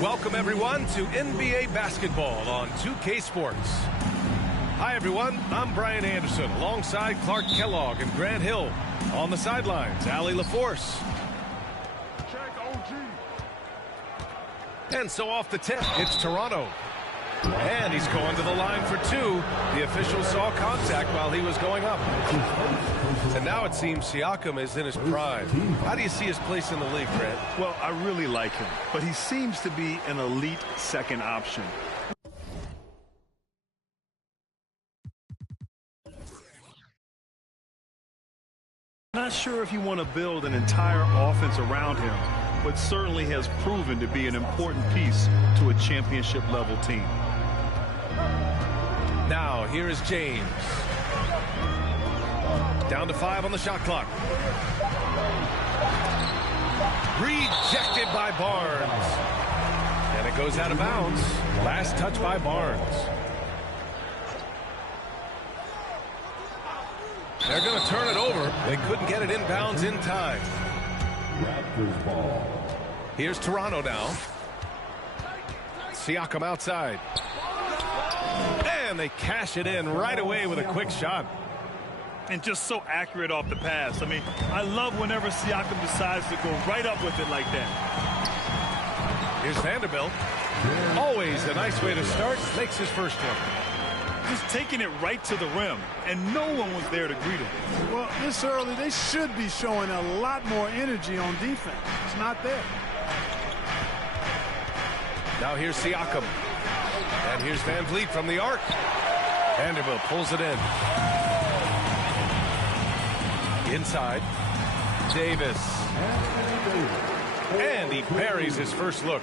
Welcome, everyone, to NBA basketball on 2K Sports. Hi, everyone. I'm Brian Anderson, alongside Clark Kellogg and Grant Hill. On the sidelines, Allie LaForce. And so off the tip, it's Toronto. And he's going to the line for two. The official saw contact while he was going up. And now it seems Siakam is in his prime. How do you see his place in the league, Grant? Well, I really like him, but he seems to be an elite second option. Not sure if you want to build an entire offense around him, but certainly has proven to be an important piece to a championship-level team. Now, here is James. Down to 5 on the shot clock. Rejected by Barnes. And it goes out of bounds. Last touch by Barnes. They're going to turn it over. They couldn't get it inbounds in time. Raptors ball. Here's Toronto now. Siakam outside. And they cash it in right away with a quick shot. And just so accurate off the pass. I mean, I love whenever Siakam decides to go right up with it like that. Here's Vanderbilt. Always a nice way to start. Makes his first one. Just taking it right to the rim, and no one was there to greet him. Well, this early, they should be showing a lot more energy on defense. It's not there. Now here's Siakam. And here's Van Vliet from the arc. Vanderbilt pulls it in. Inside. Davis. And he buries his first look.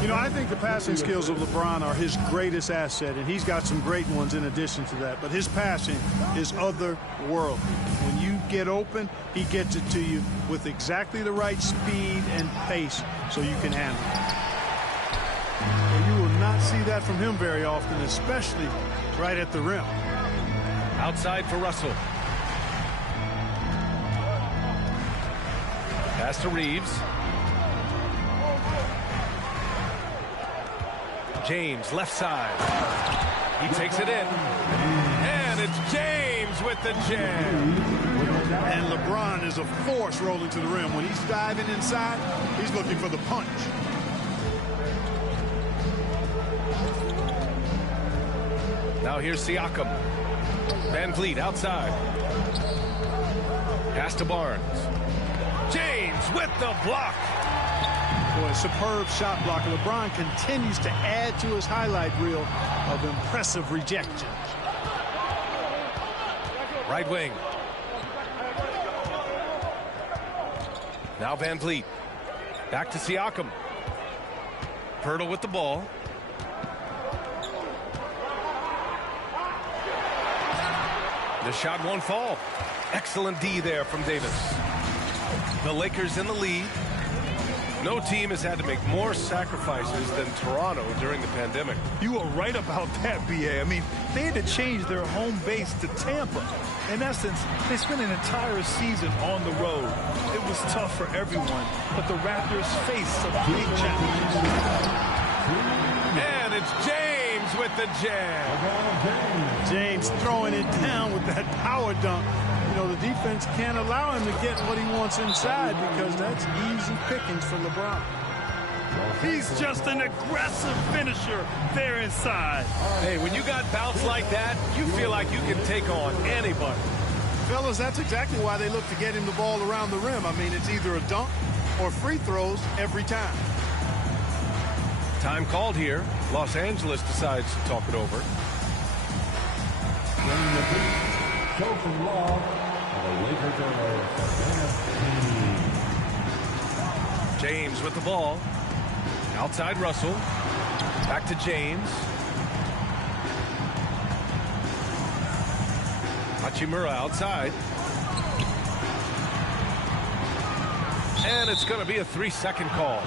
You know, I think the passing skills of LeBron are his greatest asset, and he's got some great ones in addition to that. But his passing is otherworldly. When you get open, he gets it to you with exactly the right speed and pace so you can handle it. And you will not see that from him very often, especially right at the rim. Outside for Russell. Pass to Reeves. James, left side. He takes it in. And it's James with the jam. And LeBron is a force rolling to the rim. When he's diving inside, he's looking for the punch. Now here's Siakam. Van Vliet outside. Pass to Barnes. James with the block. Boy, superb shot block. LeBron continues to add to his highlight reel of impressive rejections. Right wing. Now Van Vliet. Back to Siakam. Pirtle with the ball. The shot won't fall. Excellent D there from Davis. The Lakers in the lead. No team has had to make more sacrifices than Toronto during the pandemic. You are right about that, B.A. I mean, they had to change their home base to Tampa. In essence, they spent an entire season on the road. It was tough for everyone, but the Raptors faced some big challenges. And it's James with the jam. James throwing it down with that power dunk. You know, the defense can't allow him to get what he wants inside because that's easy pickings for LeBron. He's just an aggressive finisher there inside. Hey, when you got bounce like that, you feel like you can take on anybody. Fellas, that's exactly why they look to get him the ball around the rim. I mean, it's either a dunk or free throws every time. Time called here. Los Angeles decides to talk it over. Chosen Law. The Lakers are James with the ball. Outside Russell. Back to James. Hachimura outside. And it's going to be a 3-second call.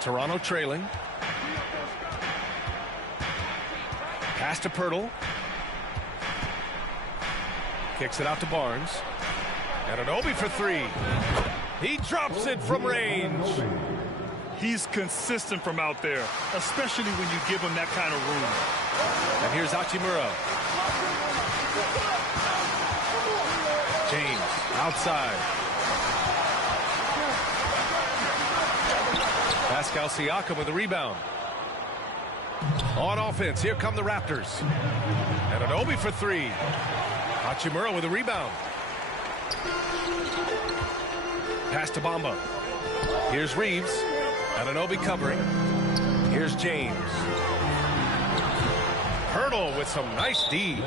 Toronto trailing. Pass to Pirtle. Kicks it out to Barnes. And Anunoby for three. He drops it from range. He's consistent from out there, especially when you give him that kind of room. And here's Hachimura. James outside. Pascal Siakam with the rebound. On offense, here come the Raptors. And Anunoby for three. Hachimura with a rebound. Pass to Bamba. Here's Reeves. Anunoby covering. Here's James. Hurdle with some nice D.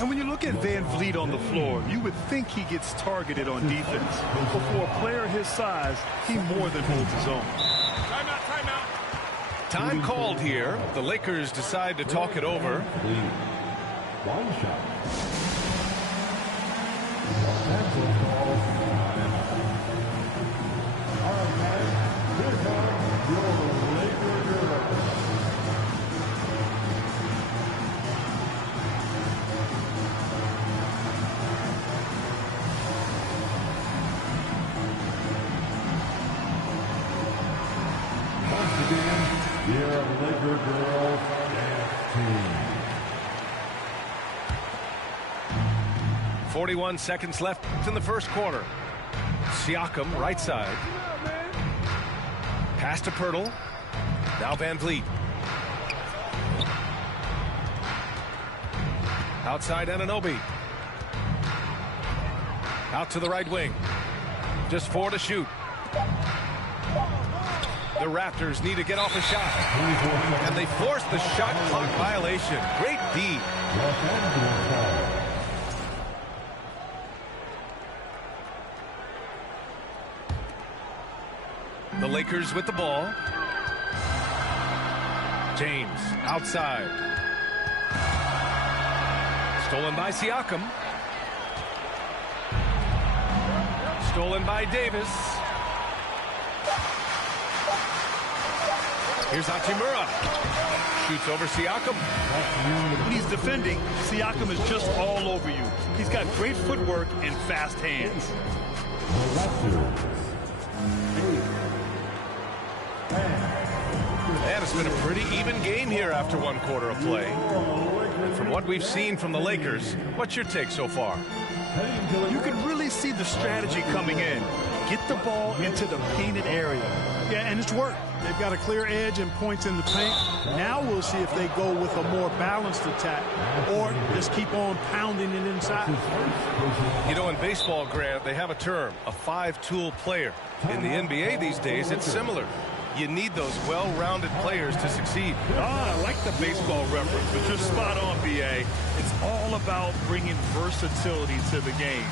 And when you look at Van Vliet on the floor, you would think he gets targeted on defense. But for a player his size, he more than holds his own. Timeout. Time called here. The Lakers decide to talk it over. One shot. Once again, your Laker girl dance team. 41 seconds left in the first quarter. Siakam, right side. Pass to Pirtle. Now Van Vliet. Outside Anunoby. Out to the right wing. Just 4 to shoot. The Raptors need to get off a shot. And they force the shot clock violation. Great D. The Lakers with the ball. James outside. Stolen by Siakam. Stolen by Davis. Here's Hachimura. Shoots over Siakam. When he's defending, Siakam is just all over you. He's got great footwork and fast hands. And it's been a pretty even game here after one quarter of play. From what we've seen from the Lakers, what's your take so far? You can really see the strategy coming in. Get the ball into the painted area. Yeah, and it's worked. They've got a clear edge and points in the paint. Now we'll see if they go with a more balanced attack or just keep on pounding it inside. You know, in baseball, Grant, they have a term, a five-tool player. In the NBA these days, it's similar. You need those well-rounded players to succeed. I like the baseball reference, but you're spot on, BA. It's all about bringing versatility to the game.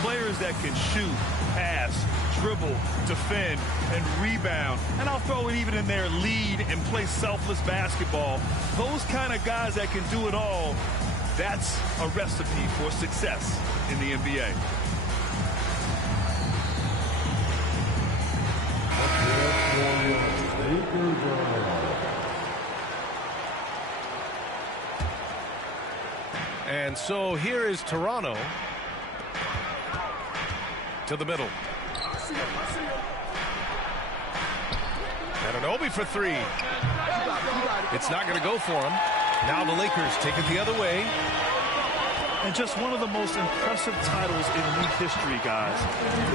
Players that can shoot, pass, dribble, defend, and rebound. And I'll throw it even in there, lead and play selfless basketball. Those kind of guys that can do it all, that's a recipe for success in the NBA. And so here is Toronto to the middle. And Anunoby for three. It's not going to go for him. Now the Lakers take it the other way. And just one of the most impressive titles in league history, guys.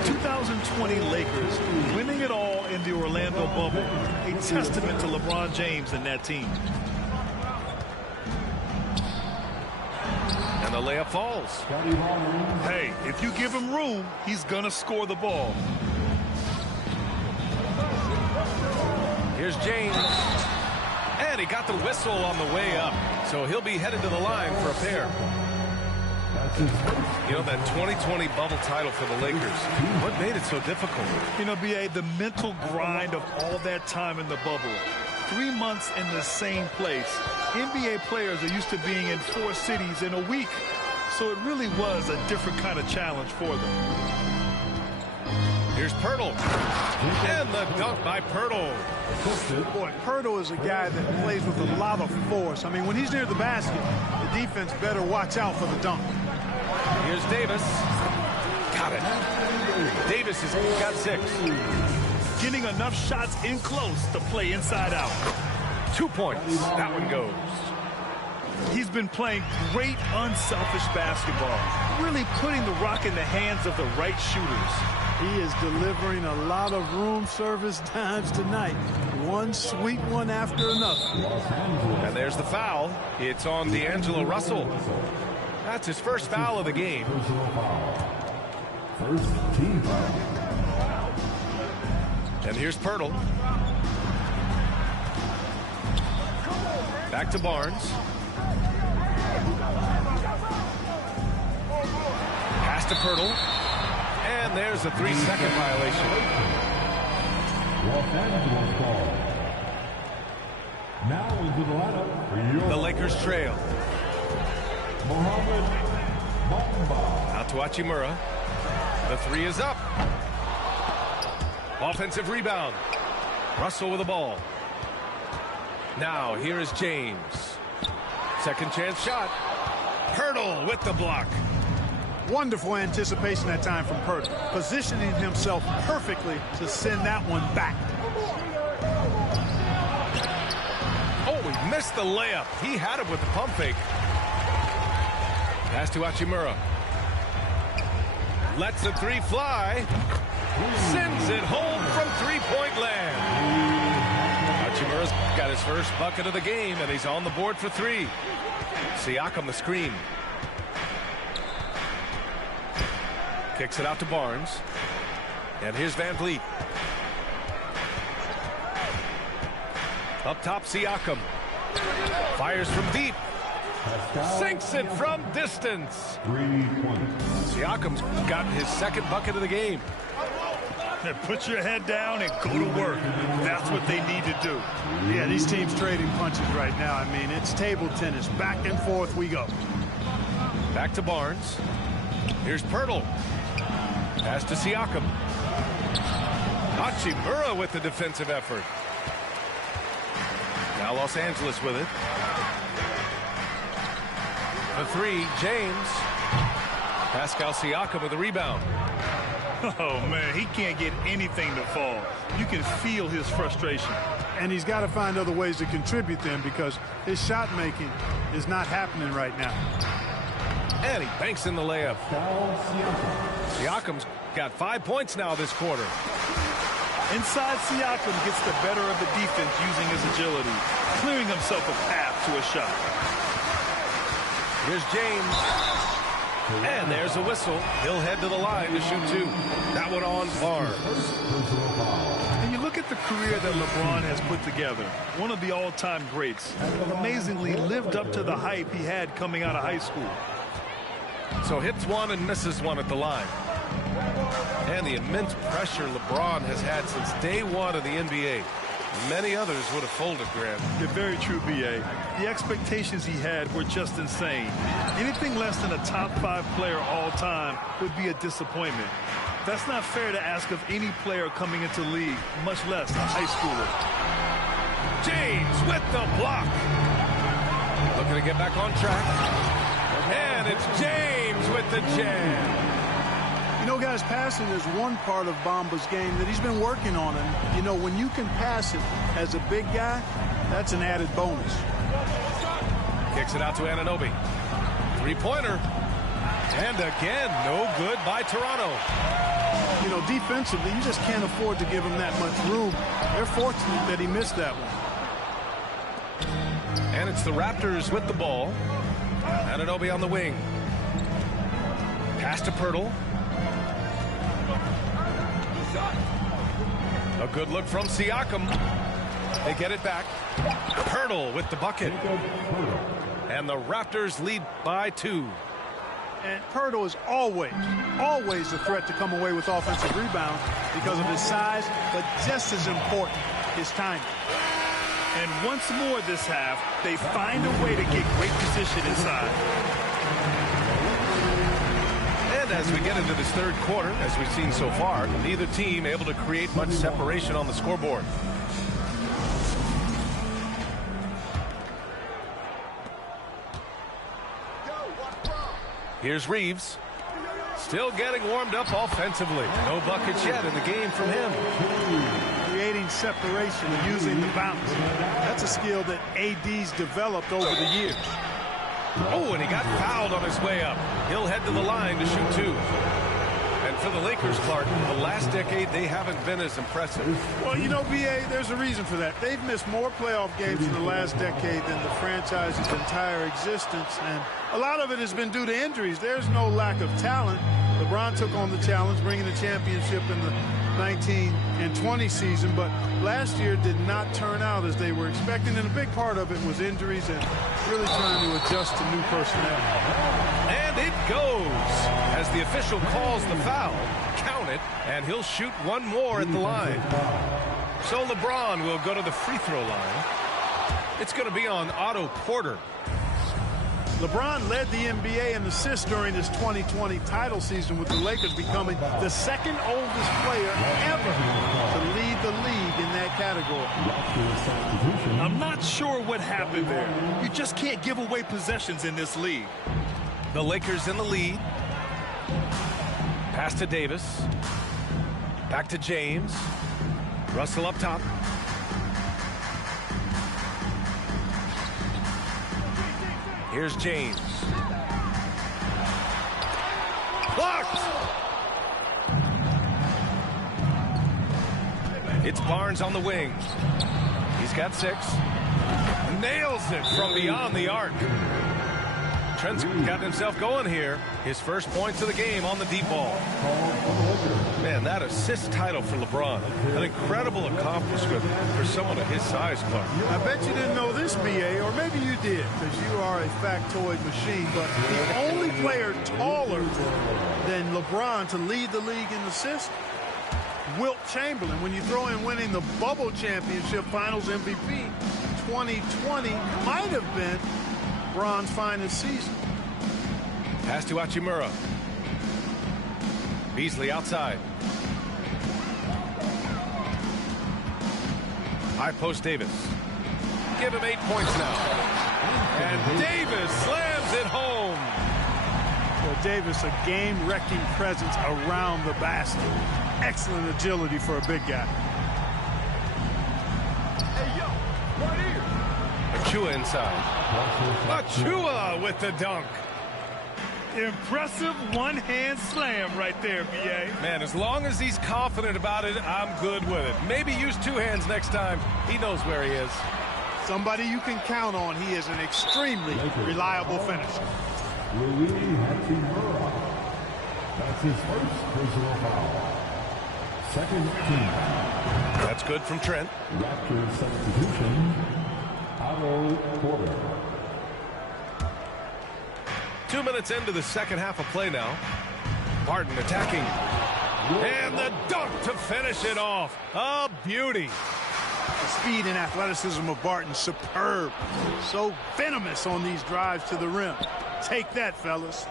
The 2020 Lakers winning it all in the Orlando bubble. A testament to LeBron James and that team. And the layup falls. Hey, if you give him room, he's going to score the ball. Here's James. And he got the whistle on the way up. So he'll be headed to the line for a pair. You know, that 2020 bubble title for the Lakers, what made it so difficult? You know, B.A., the mental grind of all that time in the bubble. 3 months in the same place. NBA players are used to being in 4 cities in a week. So it really was a different kind of challenge for them. Here's Pirtle. And the dunk by Pirtle. Boy, Pirtle is a guy that plays with a lot of force. I mean, when he's near the basket, the defense better watch out for the dunk. Here's Davis. Got it. Davis has got 6. Getting enough shots in close to play inside out. 2 points. That one goes. He's been playing great unselfish basketball, really putting the rock in the hands of the right shooters. He is delivering a lot of room service times tonight. One sweet one after another. And there's the foul. It's on D'Angelo Russell. That's his first foul of the game. First team foul. And here's Pirtle. Back to Barnes. Pass to Pirtle. And there's a 3-second violation. Los Angeles ball. Now into the lineup for your The Lakers trail. Mohamed Bamba. Out to Hachimura. The 3 is up. Offensive rebound. Russell with the ball. Now here is James. Second chance shot. Pirtle with the block. Wonderful anticipation that time from Pirtle, positioning himself perfectly to send that one back. Oh, he missed the layup. He had it with the pump fake. Pass to Hachimura. Lets the 3 fly. Sends it home from 3-point land. Hachimura's got his first bucket of the game, and he's on the board for 3. Siakam the screen. Kicks it out to Barnes. And here's Van Vliet. Up top, Siakam. Fires from deep. Sinks it from distance. 3 points. Siakam's got his second bucket of the game. Put your head down and go to work. That's what they need to do. Yeah, these teams trading punches right now. I mean, it's table tennis. Back and forth we go. Back to Barnes. Here's Pirtle. Pass to Siakam. Hachimura with the defensive effort. Now Los Angeles with it. The 3, James. Pascal Siakam with the rebound. Oh, man, he can't get anything to fall. You can feel his frustration. And he's got to find other ways to contribute them because his shot making is not happening right now. And he banks in the layup. Siakam's got 5 points now this quarter. Inside, Siakam gets the better of the defense using his agility, clearing himself a path to a shot. Here's James. And there's a whistle. He'll head to the line to shoot 2. That one on Barnes. And you look at the career that LeBron has put together, one of the all-time greats, amazingly lived up to the hype he had coming out of high school. So hits 1 and misses 1 at the line. And the immense pressure LeBron has had since day 1 of the NBA. Many others would have folded, Grant. You're very true, B.A. The expectations he had were just insane. Anything less than a top 5 player all time would be a disappointment. That's not fair to ask of any player coming into the league, much less a high schooler. James with the block. Looking to get back on track. And it's James with the jam. You know, guys, passing is one part of Bamba's game that he's been working on. And, you know, when you can pass it as a big guy, that's an added bonus. Kicks it out to Anunoby. 3-pointer. And again, no good by Toronto. You know, defensively, you just can't afford to give him that much room. They're fortunate that he missed that one. And it's the Raptors with the ball. Anunoby on the wing. Pass to Pirtle. A good look from Siakam. They get it back. Pirtle with the bucket. And the Raptors lead by 2. And Pirtle is always a threat to come away with offensive rebounds because of his size, but just as important, his timing. And once more this half, they find a way to get great position inside. And as we get into this third quarter, as we've seen so far, neither team able to create much separation on the scoreboard. Here's Reeves. Still getting warmed up offensively. No buckets yet in the game from him. Creating separation and using the bounce. That's a skill that AD's developed over the years. Oh, and he got fouled on his way up. He'll head to the line to shoot 2. And for the Lakers, Clark, the last decade, they haven't been as impressive. Well, you know, B.A., there's a reason for that. They've missed more playoff games in the last decade than the franchise's entire existence. And a lot of it has been due to injuries. There's no lack of talent. LeBron took on the challenge, bringing the championship in the 19 and 20 season, but last year did not turn out as they were expecting, and a big part of it was injuries and really trying to adjust to new personnel. And it goes as the official calls the foul. Count it, and he'll shoot one more at the line. So LeBron will go to the free throw line. It's going to be on Otto Porter. LeBron led the NBA in assists during his 2020 title season, with the Lakers becoming the second oldest player ever to lead the league in that category. I'm not sure what happened there. You just can't give away possessions in this league. The Lakers in the lead. Pass to Davis. Back to James. Russell up top. Here's James. Blocked! It's Barnes on the wing. He's got 6. Nails it from beyond the arc. Trent's got himself going here. His first points of the game on the deep ball. Man, that assist title for LeBron. An incredible accomplishment for someone of his size, Clark. I bet you didn't know this, B.A., or maybe you did, because you are a factoid machine, but the only player taller than LeBron to lead the league in assists, Wilt Chamberlain. When you throw in winning the Bubble Championship Finals MVP, 2020 might have been LeBron's finest season. Pass to Hachimura. Beasley outside. High post Davis. Give him 8 points now. And Davis slams it home. Well, Davis, a game-wrecking presence around the basket. Excellent agility for a big guy. Hey, yo, right here. Achua inside. Achua with the dunk. Impressive one-hand slam right there, B.A. Man, as long as he's confident about it, I'm good with it. Maybe use 2 hands next time. He knows where he is. Somebody you can count on. He is an extremely reliable finisher. That's his first personal foul. Second team. That's good from Trent. Raptors substitution, Otto Porter. 2 minutes into the second half of play now. Barton attacking. And the dunk to finish it off. A beauty. The speed and athleticism of Barton, superb. So venomous on these drives to the rim. Take that, fellas.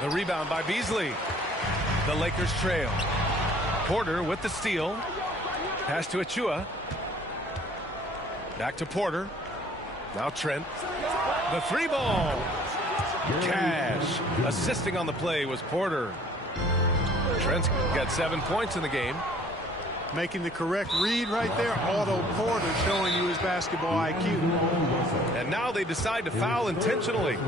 The rebound by Beasley. The Lakers trail. Porter with the steal. Pass to Achua. Back to Porter. Now Trent. The 3 ball. Cash. Assisting on the play was Porter. Trent's got 7 points in the game. Making the correct read right there. Otto Porter showing you his basketball IQ. And now they decide to foul intentionally.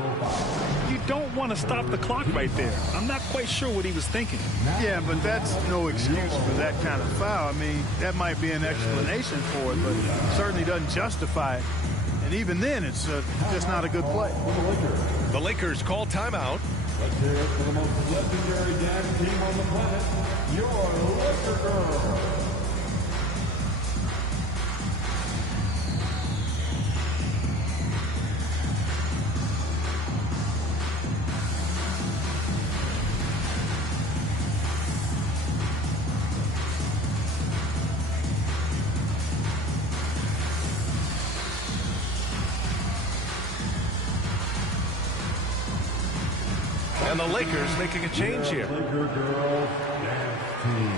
You don't want to stop the clock right there. I'm not quite sure what he was thinking. Yeah, but that's no excuse for that kind of foul. I mean, that might be an explanation for it, but it certainly doesn't justify it. And even then, it's just not a good play. The Lakers call timeout. Let's hear it for the most legendary dance team on the planet, your Laker Girl. And the Lakers making a change here. Laker Girls Dance Team.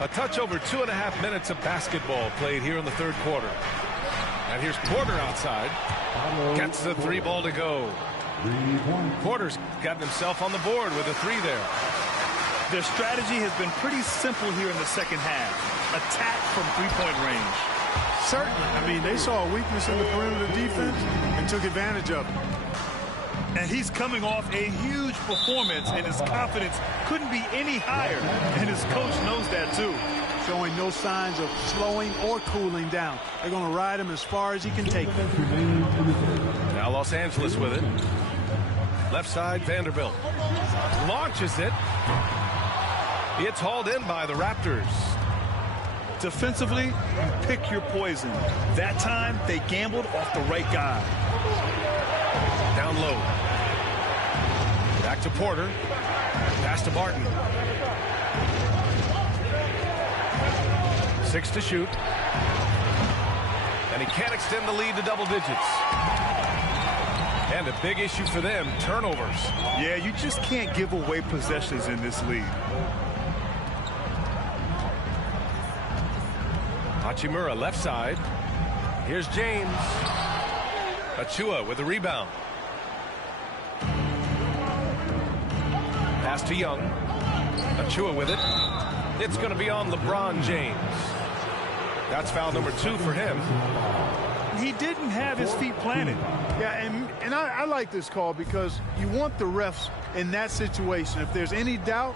A touch over 2.5 minutes of basketball played here in the third quarter. And here's Porter outside. Gets the 3 ball to go. Porter's gotten himself on the board with a 3 there. Their strategy has been pretty simple here in the second half. Attack from 3-point range. Certainly. I mean, they saw a weakness in the perimeter defense and took advantage of it. And he's coming off a huge performance, and his confidence couldn't be any higher. And his coach knows that, too. Showing no signs of slowing or cooling down. They're going to ride him as far as he can take him. Now Los Angeles with it. Left side, Vanderbilt. Launches it. It's hauled in by the Raptors. Defensively, you pick your poison. That time, they gambled off the right guy. Down low. Back to Porter. Pass to Barton. 6 to shoot. And he can't extend the lead to double digits. And a big issue for them, turnovers. Yeah, you just can't give away possessions in this league. Hachimura left side. Here's James. Achua with the rebound. Pass to Young. Achua with it. It's going to be on LeBron James. That's foul number 2 for him. He didn't have his feet planted. Yeah, and I like this call because you want the refs in that situation. If there's any doubt,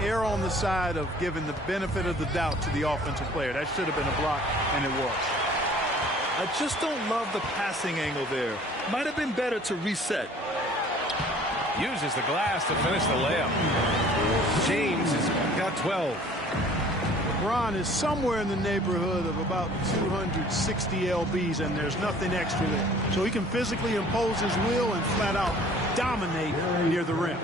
err on the side of giving the benefit of the doubt to the offensive player. That should have been a block, and it was. I just don't love the passing angle there. Might have been better to reset. Uses the glass to finish the layup. James has got 12. LeBron is somewhere in the neighborhood of about 260 lbs, and there's nothing extra there. So he can physically impose his will and flat out dominate near the rim.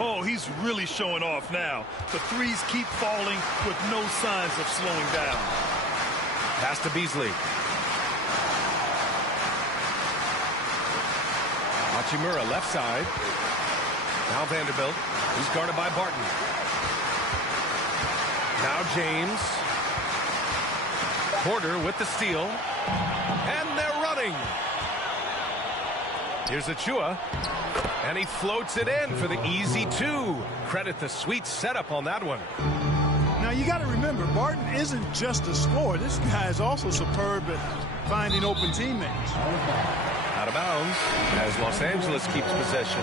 Oh, he's really showing off now. The threes keep falling with no signs of slowing down. Pass to Beasley. Hachimura left side. Now Vanderbilt. He's guarded by Barton. Now James. Porter with the steal. And they're running. Here's Achua. And he floats it in for the easy 2. Credit the sweet setup on that one. Now, you got to remember, Barton isn't just a scorer. This guy is also superb at finding open teammates. Out of bounds as Los Angeles keeps possession.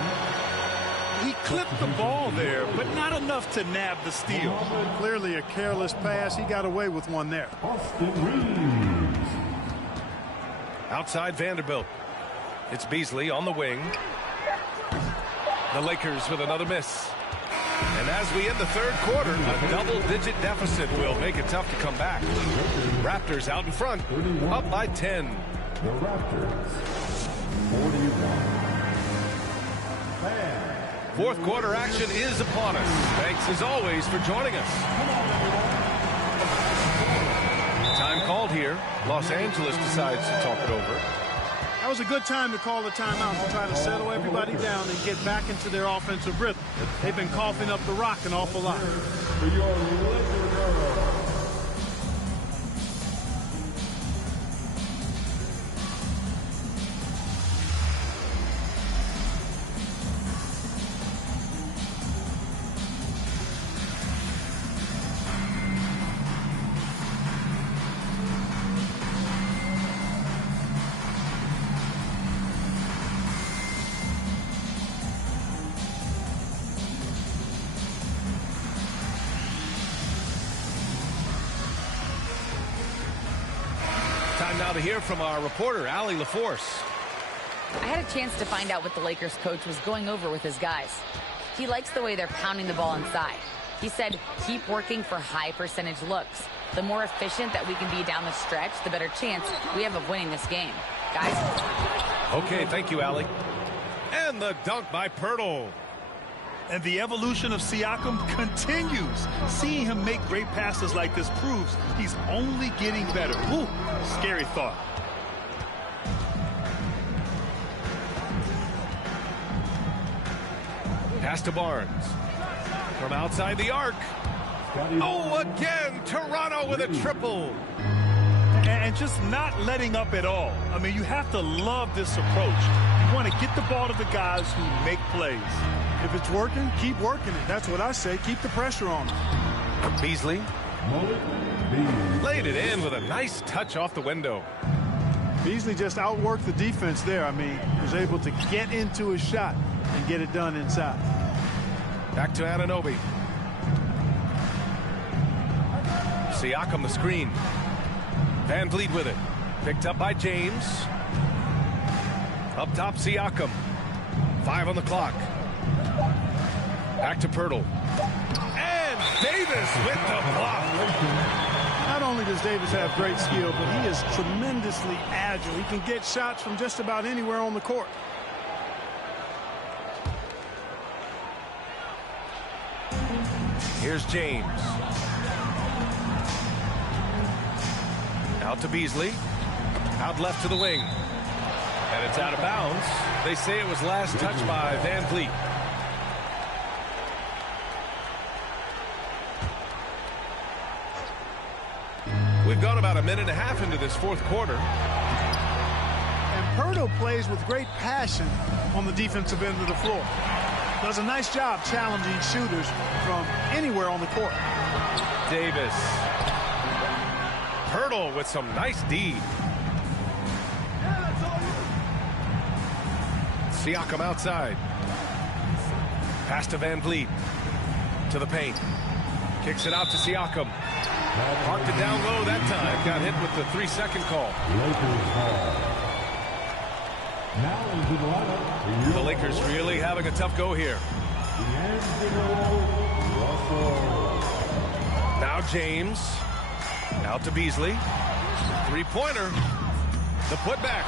He clipped the ball there, but not enough to nab the steal. Clearly a careless pass. He got away with one there. Outside Vanderbilt. It's Beasley on the wing. The Lakers with another miss. And as we end the third quarter, a double-digit deficit will make it tough to come back. Raptors out in front, up by 10. The Raptors, 41. Fourth quarter action is upon us. Thanks as always for joining us. Time called here. Los Angeles decides to talk it over. That was a good time to call the timeout to try to settle everybody down and get back into their offensive rhythm. They've been coughing up the rock an awful lot. For your Lakers. Time now to hear from our reporter, Allie LaForce. I had a chance to find out what the Lakers coach was going over with his guys. He likes the way they're pounding the ball inside. He said, keep working for high percentage looks. The more efficient that we can be down the stretch, the better chance we have of winning this game. Guys? Okay, thank you, Allie. And the dunk by Pirtle. And the evolution of Siakam continues. Seeing him make great passes like this proves he's only getting better. Ooh, scary thought. Pass to Barnes. From outside the arc. Oh, again, Toronto with a triple. and just not letting up at all. I mean, you have to love this approach. You want to get the ball to the guys who make plays. If it's working, keep working it. That's what I say. Keep the pressure on them. Beasley laid it in with a nice touch off the window. Beasley just outworked the defense there. I mean, was able to get into his shot and get it done inside. Back to Anunoby. Siakam the screen. Van Vliet with it. Picked up by James. Up top, Siakam. 5 on the clock. Back to Pirtle. And Davis with the block. Not only does Davis have great skill, but he is tremendously agile. He can get shots from just about anywhere on the court. Here's James. Out to Beasley. Out left to the wing. And it's out of bounds. They say it was last touched by Van Vliet. We've gone about a minute and a half into this fourth quarter. And Pirtle plays with great passion on the defensive end of the floor. Does a nice job challenging shooters from anywhere on the court. Davis. Pirtle with some nice D. Siakam outside. Pass to Van Vliet. To the paint. Kicks it out to Siakam. Parked it down low that time. Got hit with the 3-second call. The Lakers really having a tough go here. Now James. Out to Beasley. Three-pointer. The putback.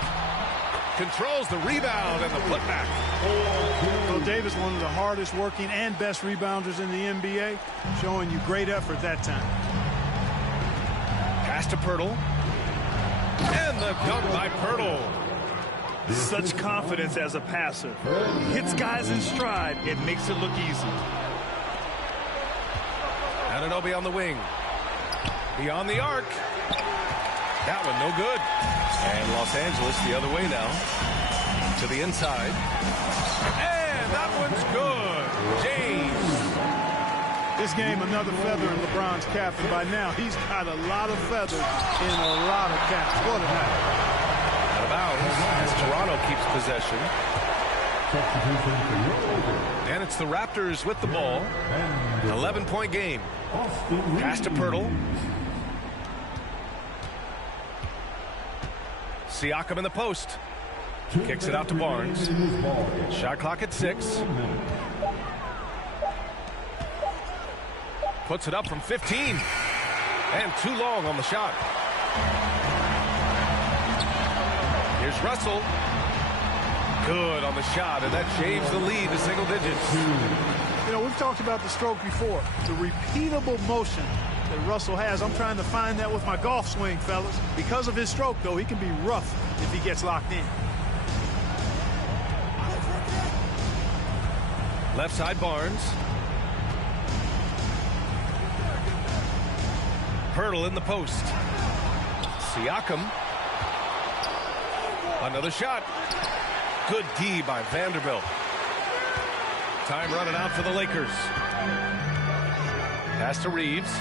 Controls the rebound and the putback. So Davis, one of the hardest working and best rebounders in the NBA, showing you great effort that time. Pass to Pirtle. And the dunk by Pirtle. Such confidence as a passer. Hits guys in stride. It makes it look easy. Anunoby on the wing. Beyond the arc. That one no good. And Los Angeles the other way now. To the inside. And that one's good. James. This game, another feather in LeBron's cap, and by now he's got a lot of feathers in a lot of caps. What a night. Out of bounds as Toronto keeps possession. And it's the Raptors with the ball. 11-point game. Pass to Pirtle. Siakam in the post. Kicks it out to Barnes. Shot clock at 6. Puts it up from 15. And too long on the shot. Here's Russell. Good on the shot, and that shaves the lead to single digits. You know, we've talked about the stroke before. The repeatable motion that Russell has. I'm trying to find that with my golf swing, fellas. Because of his stroke, though, he can be rough if he gets locked in. Left side, Barnes. Pirtle in the post. Siakam. Another shot. Good D by Vanderbilt. Time running out for the Lakers. Pass to Reeves.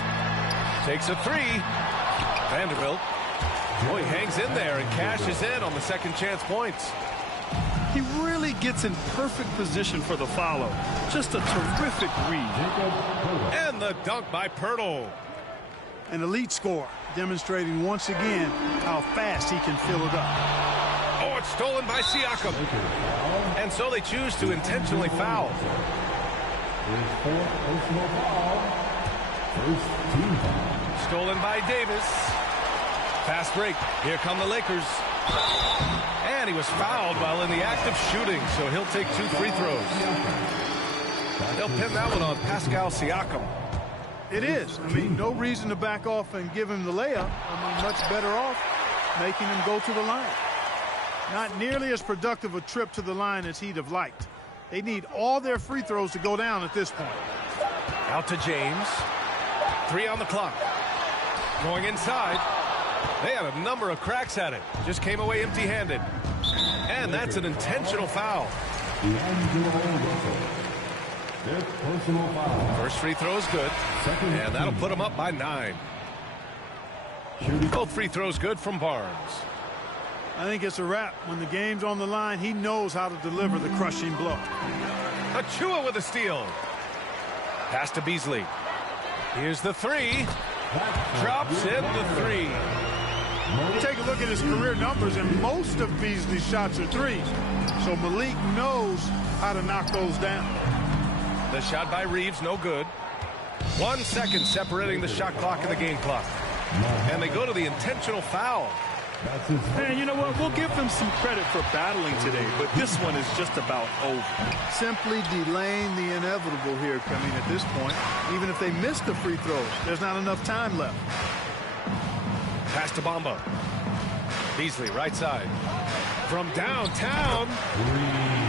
Takes a 3. Vanderbilt. Oh, he hangs in there and cashes in on the second chance points. He really gets in perfect position for the follow. Just a terrific read. And the dunk by Pirtle. An elite scorer, demonstrating once again how fast he can fill it up. Oh, it's stolen by Siakam. And so they choose to intentionally foul. Stolen by Davis. Fast break. Here come the Lakers. And he was fouled while in the act of shooting, so he'll take 2 free throws. They'll pin that one on Pascal Siakam. It is. I mean, no reason to back off and give him the layup. I mean, much better off making him go to the line. Not nearly as productive a trip to the line as he'd have liked. They need all their free throws to go down at this point. Out to James. 3 on the clock. Going inside. They had a number of cracks at it. Just came away empty-handed. And that's an intentional foul. Personal foul. First free throw is good. And that'll put them up by 9. Both free throws good from Barnes. I think it's a wrap. When the game's on the line, he knows how to deliver the crushing blow. Achua with a steal. Pass to Beasley. Here's the 3. Drops in the 3. You take a look at his career numbers, and most of Beasley's shots are threes. So Malik knows how to knock those down. The shot by Reeves, no good. 1 second separating the shot clock and the game clock. And they go to the intentional foul. And you know what? We'll give them some credit for battling today, but this one is just about over. Simply delaying the inevitable here coming at this point. Even if they miss the free throws, there's not enough time left. Pass to Bamba. Beasley, right side. From downtown.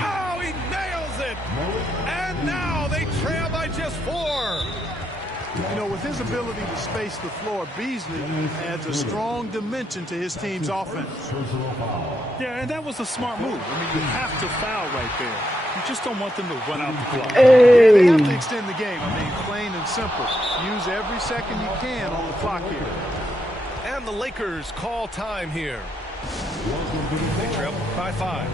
Oh, he nails it! And now they trail by just 4. You know, with his ability to space the floor, Beasley adds a strong dimension to his team's offense. Yeah, and that was a smart move. I mean, you have to foul right there. You just don't want them to run out the clock. Yeah, they have to extend the game. I mean, plain and simple. Use every second you can on the clock here. And the Lakers call time here. They trail by 5.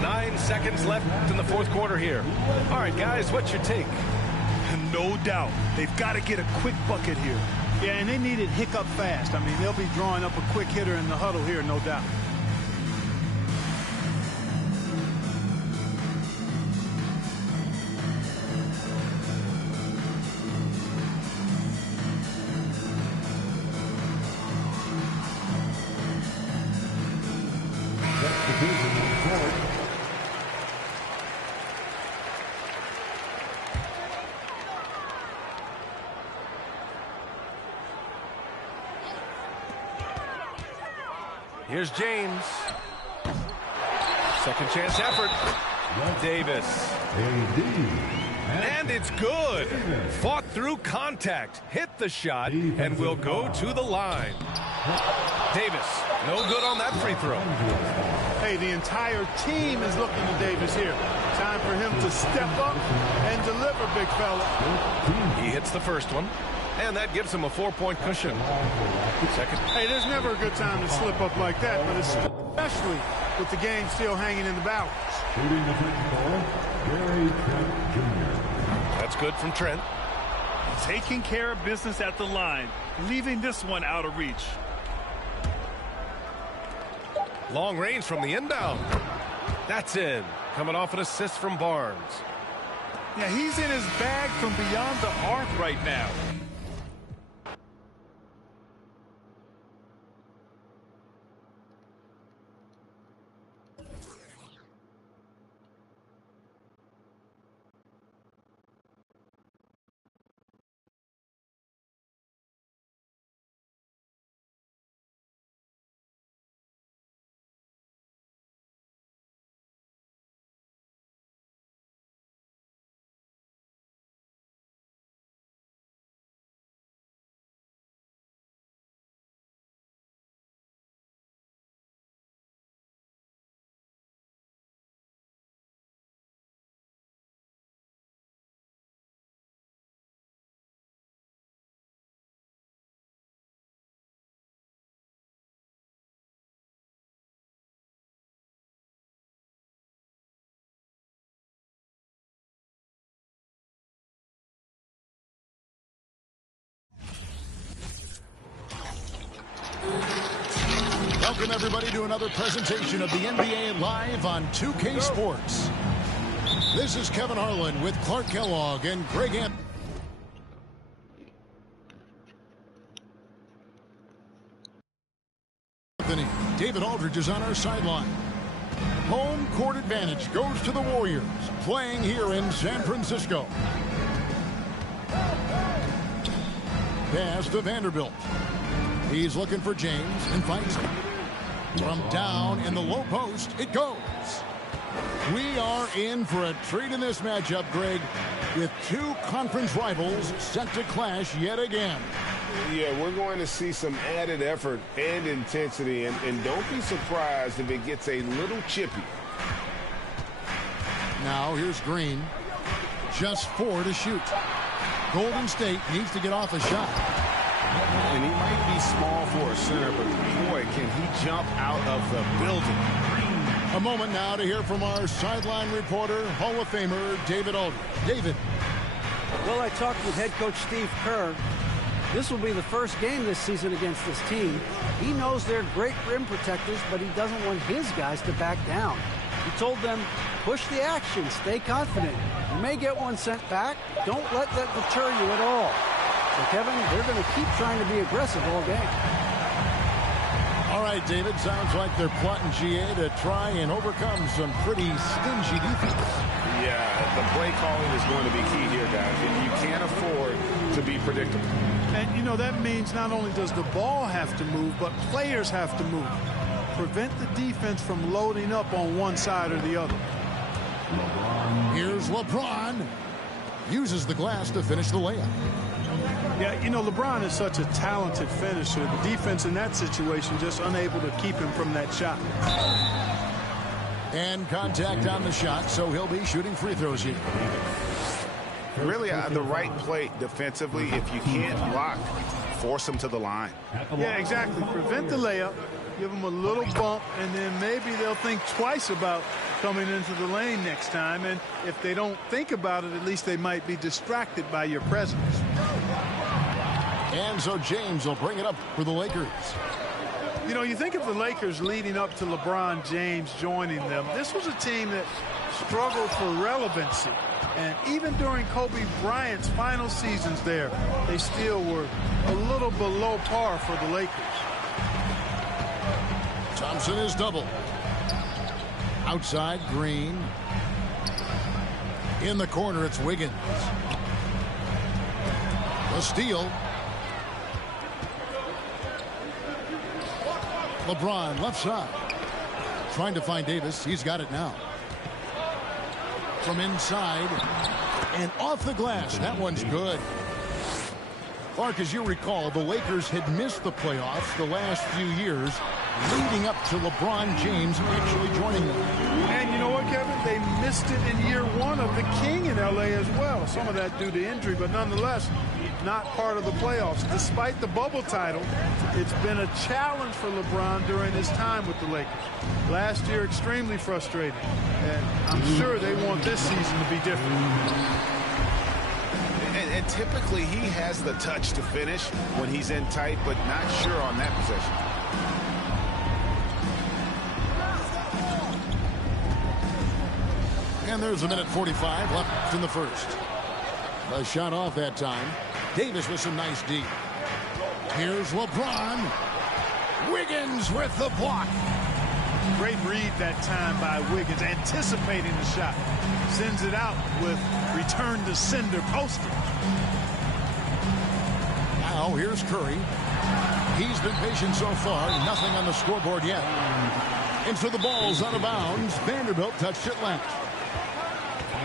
9 seconds left in the fourth quarter here. All right, guys, what's your take? No doubt. They've got to get a quick bucket here. Yeah, and they need it hiccup fast. I mean, they'll be drawing up a quick hitter in the huddle here, no doubt. Here's James. Second chance effort. Davis. And it's good. Fought through contact. Hit the shot and will go to the line. Davis, no good on that free throw. Hey, the entire team is looking to Davis here. Time for him to step up and deliver, big fella. He hits the first one. And that gives him a 4-point cushion. Second. Hey, there's never a good time to slip up like that, but especially with the game still hanging in the balance. That's good from Trent. Taking care of business at the line, leaving this one out of reach. Long range from the inbound. That's in. Coming off an assist from Barnes. Yeah, he's in his bag from beyond the arc right now. Welcome, everybody, to another presentation of the NBA Live on 2K Sports. This is Kevin Harlan with Clark Kellogg and Greg Anthony. David Aldridge is on our sideline. Home court advantage goes to the Warriors, playing here in San Francisco. Pass to Vanderbilt. He's looking for James and finds him. From down in the low post, it goes. We are in for a treat in this matchup, Greg, with two conference rivals set to clash yet again. Yeah, we're going to see some added effort and intensity, and don't be surprised if it gets a little chippy. Now here's Green. Just 4 to shoot. Golden State needs to get off a shot. And he might be small for a center, but boy, can he jump out of the building. A moment now to hear from our sideline reporter, Hall of Famer David Aldridge. David. Well, I talked with head coach Steve Kerr. This will be the first game this season against this team. He knows they're great rim protectors, but he doesn't want his guys to back down. He told them, push the action, stay confident. You may get one sent back. Don't let that deter you at all. So, Kevin, they're going to keep trying to be aggressive all game. All right, David, sounds like they're plotting GA to try and overcome some pretty stingy defense. Yeah, the play calling is going to be key here, guys. You can't afford to be predictable. And, you know, that means not only does the ball have to move, but players have to move. Prevent the defense from loading up on one side or the other. Here's LeBron. Uses the glass to finish the layup. Yeah, you know, LeBron is such a talented finisher. The defense in that situation just unable to keep him from that shot. And contact on the shot, so he'll be shooting free throws here. Really the right play defensively. If you can't block, force them to the line. Yeah, exactly. Prevent the layup, give them a little bump, and then maybe they'll think twice about coming into the lane next time. And if they don't think about it, at least they might be distracted by your presence. And so James will bring it up for the Lakers. You know, you think of the Lakers leading up to LeBron James joining them. This was a team that struggled for relevancy. And even during Kobe Bryant's final seasons there, they still were a little below par for the Lakers. Thompson is double. Outside, Green. In the corner, it's Wiggins. The steal. LeBron, left side. Trying to find Davis. He's got it now. From inside. And off the glass. That one's good. Clark, as you recall, the Lakers had missed the playoffs the last few years, leading up to LeBron James actually joining them. And you know what, Kevin? They missed it in year one of the King in L.A. as well. Some of that due to injury, but nonetheless, not part of the playoffs. Despite the bubble title, it's been a challenge for LeBron during his time with the Lakers. Last year, extremely frustrating. And I'm sure they want this season to be different. And typically he has the touch to finish when he's in tight, but not sure on that possession. And there's a minute 45 left in the first. A shot off that time. Davis with some nice D. Here's LeBron. Wiggins with the block. Great read that time by Wiggins, anticipating the shot. Sends it out with return to sender posted. Now here's Curry. He's been patient so far. Nothing on the scoreboard yet. And so the ball's out of bounds. Vanderbilt touched it left.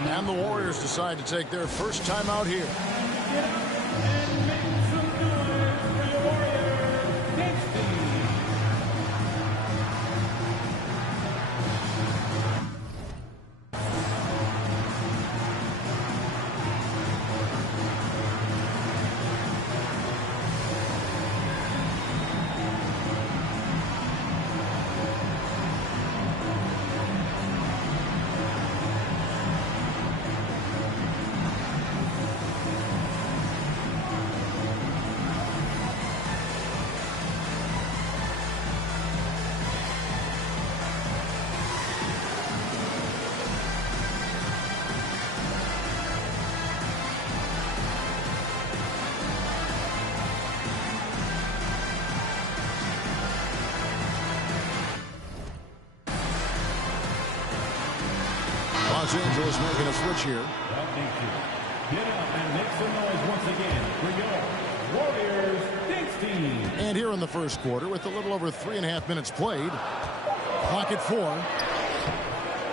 And the Warriors decide to take their first time out here. Los Angeles making a switch here. Get up and make some noise once again for your Warriors dance team. And here in the first quarter, with a little over 3.5 minutes played, clock at 4.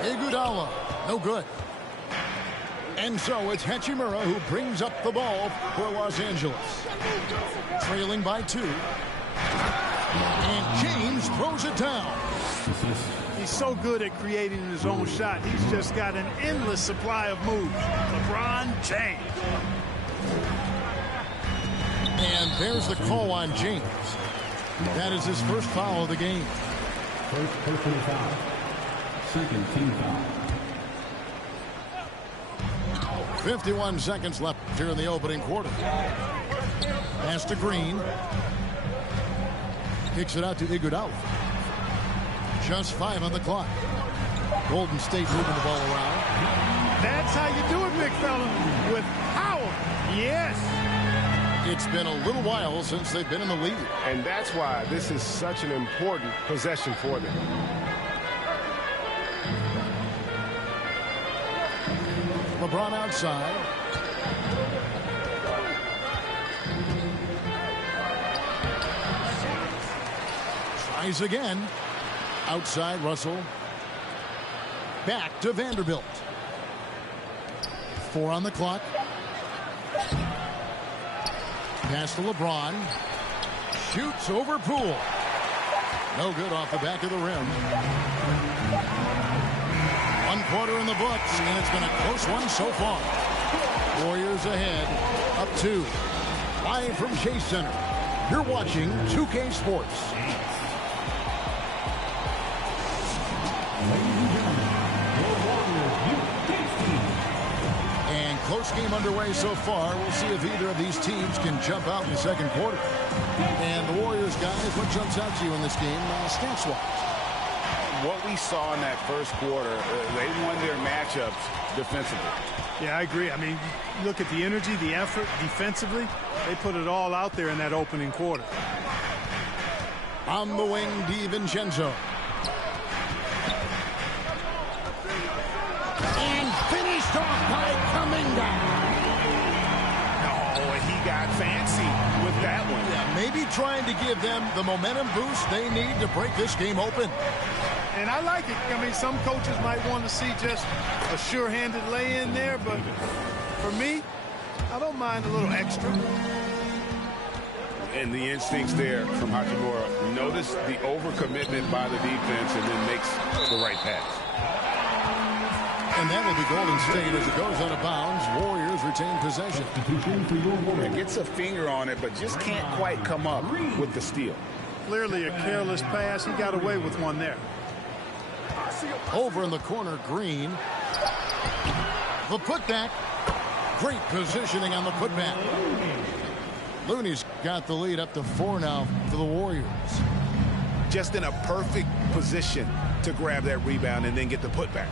Iguodala, no good. And so it's Hachimura who brings up the ball for Los Angeles. Trailing by 2. And James throws it down. He's so good at creating his own shot. He's just got an endless supply of moves. LeBron James. And there's the call on James. That is his first foul of the game. First personal foul. Second team foul. 51 seconds left here in the opening quarter. Pass to Green. Kicks it out to Iguodala. Just 5 on the clock. Golden State moving the ball around. That's how you do it, big fella. With power. Yes. It's been a little while since they've been in the lead. And that's why this is such an important possession for them. LeBron outside. Tries again. Outside, Russell. Back to Vanderbilt. 4 on the clock. Pass to LeBron. Shoots over Poole. No good off the back of the rim. 1 quarter in the books, and it's been a close one so far. Warriors ahead, up 2. Live from Chase Center. You're watching 2K Sports. And close game underway so far. We'll see if either of these teams can jump out in the second quarter. And the Warriors, guys, what jumps out to you in this game, stats-wise? What we saw in that first quarter, they won their matchups defensively. Yeah, I agree. I mean, look at the energy, the effort defensively. They put it all out there in that opening quarter. On the wing, DiVincenzo. And finished off by Kuminga. Oh, and he got fancy with that one. Yeah, maybe trying to give them the momentum boost they need to break this game open. And I like it. I mean, some coaches might want to see just a sure-handed lay-in there, but for me, I don't mind a little extra. And the instincts there from Hachimura. Notice the overcommitment by the defense and then makes the right pass. And that will be Golden State as it goes out of bounds. Warriors retain possession. It gets a finger on it, but just can't quite come up with the steal. Clearly a careless pass. He got away with one there. Over in the corner, Green. The putback. Great positioning on the putback. Looney's got the lead up to 4 now for the Warriors. Just in a perfect position to grab that rebound and then get the putback.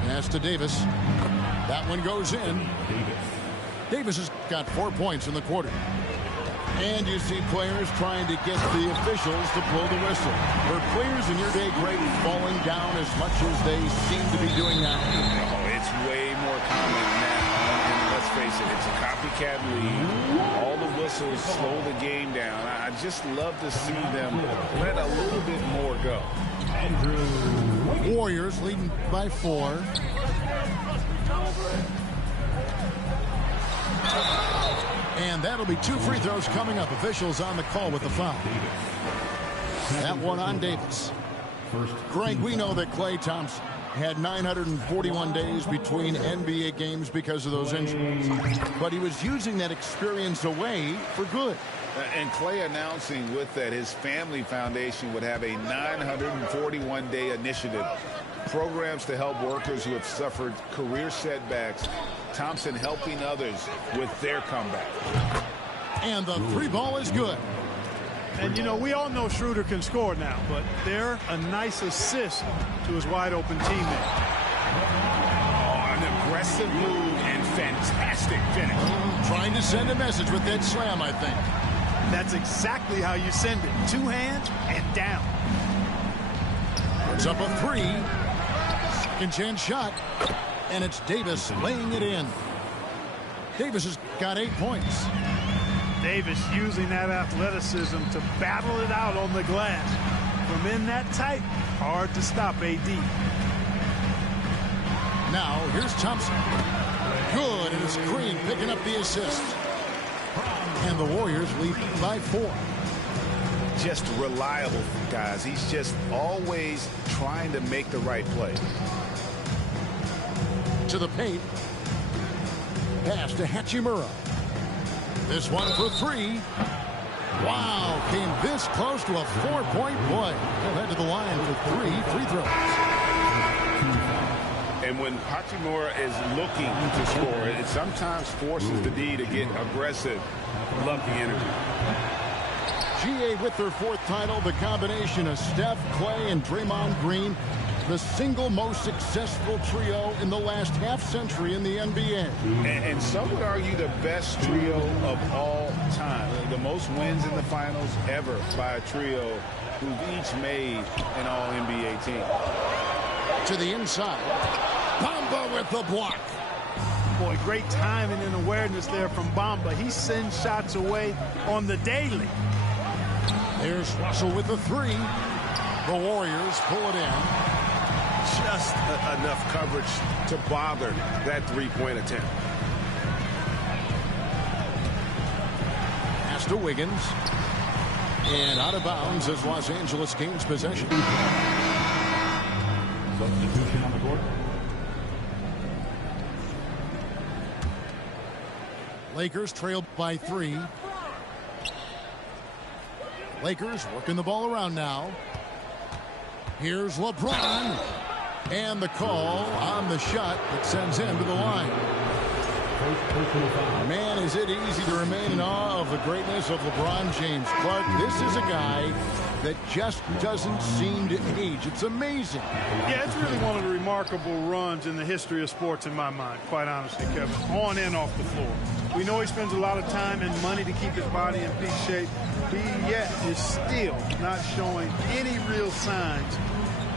Pass to Davis. That one goes in. Davis has got 4 points in the quarter. And you see players trying to get the officials to blow the whistle. Were players in your day great falling down as much as they seem to be doing now? Oh, it's way more common now. And let's face it, it's a copycat league. All the whistles slow the game down. I just love to see them let a little bit more go. Warriors leading by 4. And that'll be 2 free throws coming up. Officials on the call with the foul. That one on Davis. Greg, we know that Klay Thompson had 941 days between NBA games because of those injuries. But he was using that experience away for good. And Klay announcing with that his family foundation would have a 941-day initiative. Programs to help workers who have suffered career setbacks. Thompson helping others with their comeback. And the 3 ball is good. And, you know, we all know Schroeder can score now, but they're a nice assist to his wide-open teammate. Oh, an aggressive move and fantastic finish. Trying to send a message with that slam, I think. That's exactly how you send it. 2 hands and down. It's up a 3. Second chance shot. And it's Davis laying it in. Davis has got 8 points. Davis using that athleticism to battle it out on the glass. From in that tight, hard to stop AD. Now, here's Thompson. Good, and it's Green picking up the assist. And the Warriors lead by 4. Just reliable, guys. He's just always trying to make the right play. To the paint. Pass to Hachimura. This one for 3. Wow, came this close to a 4-point play. He'll head to the line for 3 free throws. And when Hachimura is looking to score, it sometimes forces the D to get aggressive. Love the energy. GA with their 4th title, the combination of Steph, Clay, and Draymond Green, the single most successful trio in the last half-century in the NBA. And some would argue the best trio of all time. The most wins in the finals ever by a trio who've each made an All-NBA team. To the inside. Bamba with the block. Boy, great timing and awareness there from Bamba. He sends shots away on the daily. There's Russell with the 3. The Warriors pull it in. Just enough coverage to bother that 3-point attempt. Pass to Wiggins. And out of bounds as Los Angeles gains possession. Substitution on the court. Lakers trail by 3. Lakers working the ball around now. Here's LeBron. And the call on the shot that sends him to the line. Man, is it easy to remain in awe of the greatness of LeBron James. Clark, this is a guy that just doesn't seem to age. It's amazing. Yeah, it's really one of the remarkable runs in the history of sports in my mind, quite honestly, Kevin, on and off the floor. We know he spends a lot of time and money to keep his body in peak shape. He yet is still not showing any real signs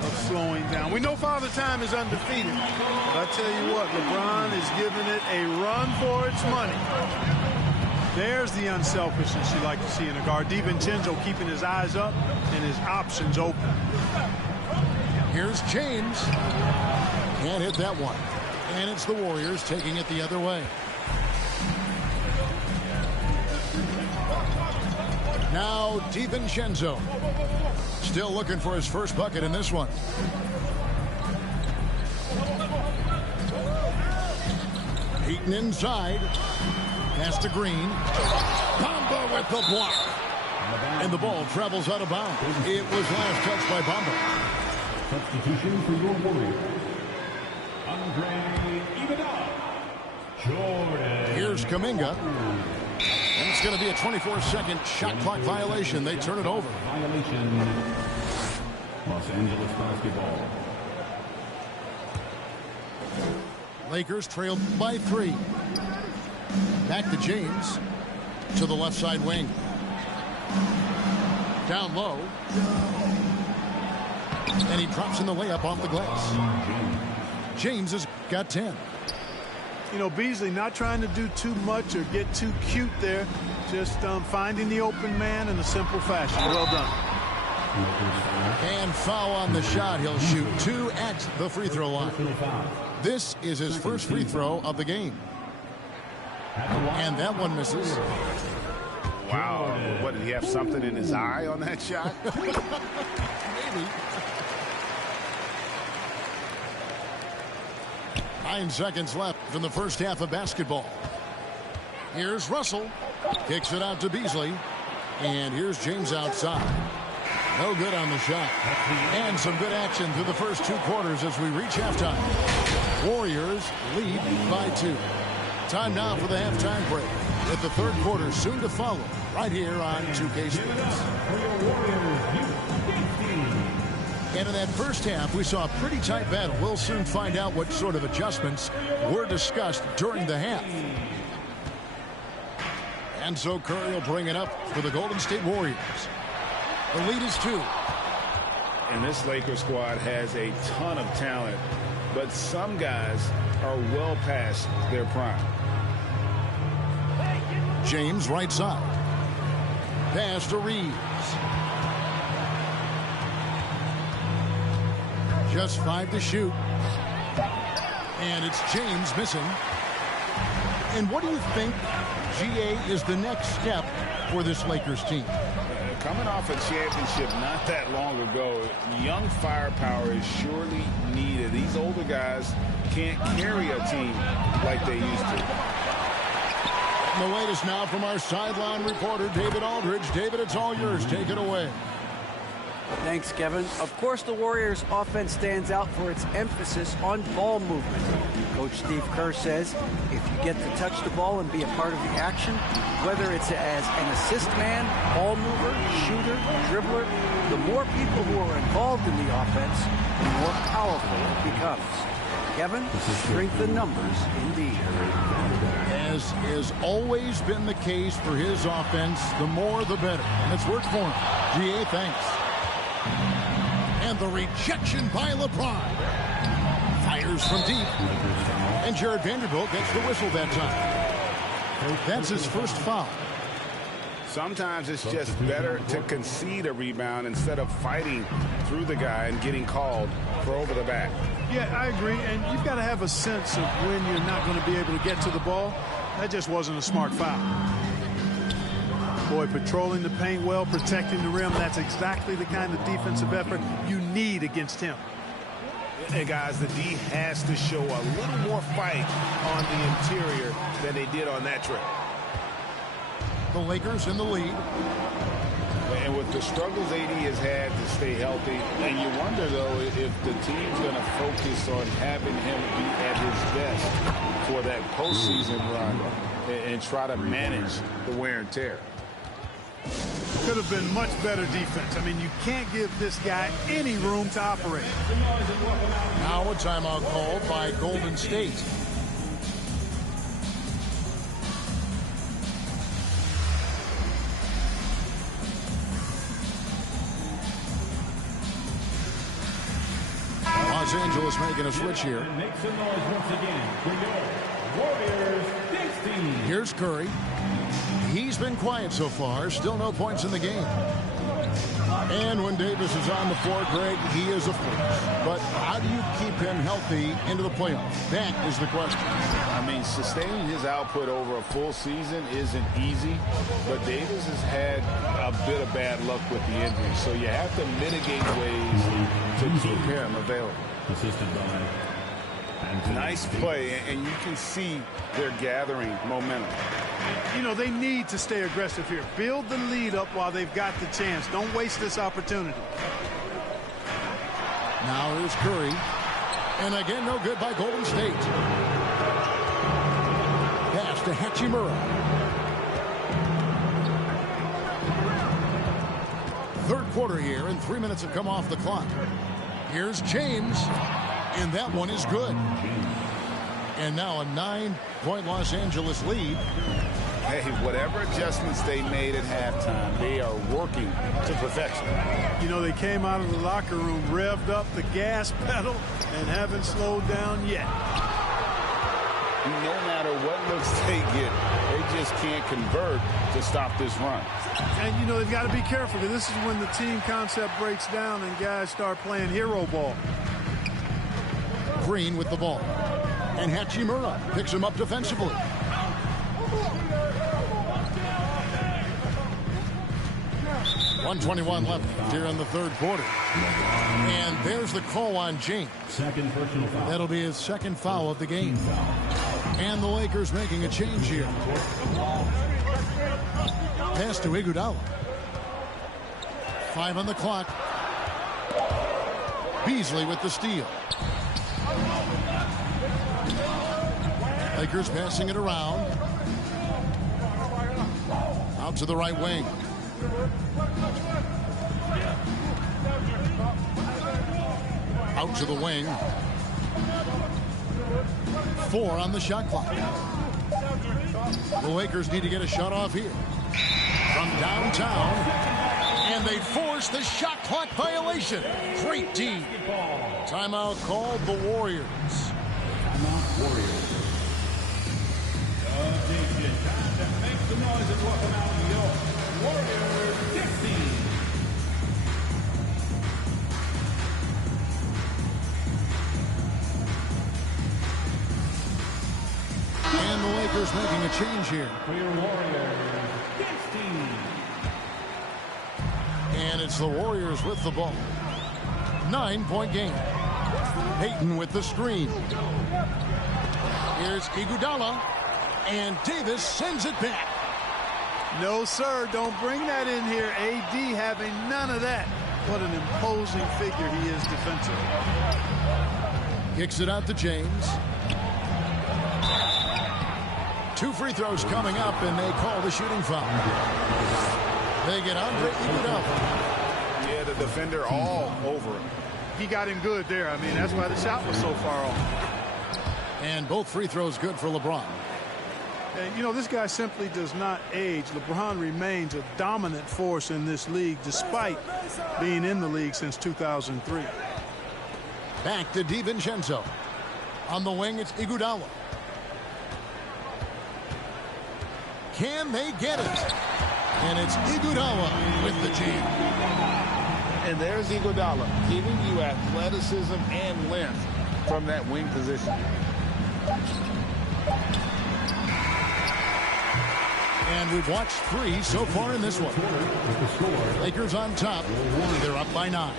of slowing down. We know Father Time is undefeated, but I tell you what, LeBron is giving it a run for its money. There's the unselfishness you like to see in a guard. DiVincenzo keeping his eyes up and his options open. Here's James. Can't hit that one. And it's the Warriors taking it the other way. Now DiVincenzo. Still looking for his first bucket in this one. Eaton inside. Pass to Green. Bamba with the block. And the ball travels out of bounds. It was last touched by Bamba. Substitution for your Warriors. Andre Iguodala. Jordan. Here's Kuminga. And it's going to be a 24-second shot clock violation. They turn it over. Violation. Los Angeles basketball. Lakers trailed by 3. Back to James. To the left side wing. Down low. And he drops in the layup off the glass. James has got 10. You know, Beasley not trying to do too much or get too cute there. Just finding the open man in a simple fashion. Well done. And foul on the shot. He'll shoot 2 at the free throw line. This is his first free throw of the game. And that one misses. Wow. What, did he have something in his eye on that shot? Maybe. 9 seconds left in the first half of basketball. Here's Russell. Kicks it out to Beasley. And here's James outside. No good on the shot. And some good action through the first 2 quarters as we reach halftime. Warriors lead by 2. Time now for the halftime break. With the third quarter soon to follow. Right here on 2K Sports. And in that first half, we saw a pretty tight battle. We'll soon find out what sort of adjustments were discussed during the half. And so Curry will bring it up for the Golden State Warriors. The lead is 2. And this Lakers squad has a ton of talent, but some guys are well past their prime. James right side. Pass to Reeves. Just 5 to shoot. And it's James missing. And what do you think, GA, is the next step for this Lakers team? Coming off a championship not that long ago, young firepower is surely needed. These older guys can't carry a team like they used to. And the latest now from our sideline reporter, David Aldridge. David, it's all yours. Take it away. Thanks, Kevin. Of course, the Warriors' offense stands out for its emphasis on ball movement. Coach Steve Kerr says if you get to touch the ball and be a part of the action, whether it's as an assist man, ball mover, shooter, dribbler, the more people who are involved in the offense, the more powerful it becomes. Kevin, strength in numbers, indeed. As has always been the case for his offense, the more the better. And it's worked for him. GA, thanks. And the rejection by LeBron. Fires from deep. And Jared Vanderbilt gets the whistle that time. That's his first foul. Sometimes it's just better to concede a rebound instead of fighting through the guy and getting called for over the back. Yeah, I agree. And you've got to have a sense of when you're not going to be able to get to the ball. That just wasn't a smart foul. Boy, patrolling the paint well, protecting the rim, that's exactly the kind of defensive effort you need against him. Hey, guys, the D has to show a little more fight on the interior than they did on that trip. The Lakers in the lead. And with the struggles AD has had to stay healthy, and you wonder, though, if the team's going to focus on having him be at his best for that postseason run and try to manage the wear and tear. Could have been much better defense. I mean, you can't give this guy any room to operate. Now a timeout called by Golden State. Los Angeles making a switch here. Make some noise once again for your Warriors team. Here's Curry. He's been quiet so far. Still no points in the game. And when Davis is on the floor, Greg, he is a force. But how do you keep him healthy into the playoffs? That is the question. I mean, sustaining his output over a full season isn't easy, but Davis has had a bit of bad luck with the injury. So you have to mitigate ways to keep him available. Assisted by nice play, and you can see they're gathering momentum. You know, they need to stay aggressive here. Build the lead up while they've got the chance. Don't waste this opportunity. Now here's Curry. And again, no good by Golden State. Pass to Hachimura. Third quarter here, and 3 minutes have come off the clock. Here's James. And that one is good. And now a 9-point Los Angeles lead. Hey, whatever adjustments they made at halftime, they are working to perfection. You know, they came out of the locker room, revved up the gas pedal, and haven't slowed down yet. No matter what looks they get, they just can't convert to stop this run. And, you know, they've got to be careful, because this is when the team concept breaks down and guys start playing hero ball. Green with the ball. And Hachimura picks him up defensively. .121 left here in the third quarter. And there's the call on James. Second personal foul. That'll be his second foul of the game. And the Lakers making a change here. Pass to Iguodala. 5 on the clock. Beasley with the steal. Lakers passing it around. Out to the right wing. Out to the wing. 4 on the shot clock. The Lakers need to get a shot off here. From downtown. And they force the shot clock violation. Great D. Timeout called the Warriors. Timeout Warriors. Time to make some noise and welcome out your Warriors team. a change here. For your Warriors, 16. And it's the Warriors with the ball. 9-point game. Payton with the screen. Here's Iguodala. And Davis sends it back. No, sir, don't bring that in here. AD having none of that. What an imposing figure he is defensively. Kicks it out to James. 2 free throws coming up, and they call the shooting foul. They get Andre Iguodala. Yeah, the defender all over him. He got him good there. I mean, that's why the shot was so far off. And both free throws good for LeBron. And, you know, this guy simply does not age. LeBron remains a dominant force in this league despite being in the league since 2003. Back to DiVincenzo. On the wing, it's Iguodala. Can they get it? And it's Iguodala with the jam. And there's Iguodala giving you athleticism and length from that wing position. And we've watched 3 so far in this one. Lakers on top. They're up by 9.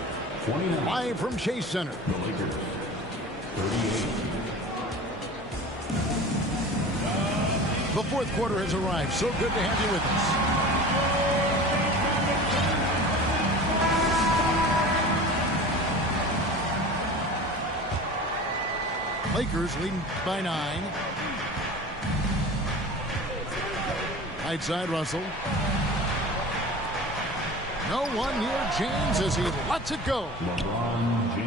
Live from Chase Center. The Lakers, 38. The fourth quarter has arrived. So good to have you with us. Lakers leading by 9. Right side, Russell. No one near James as he lets it go.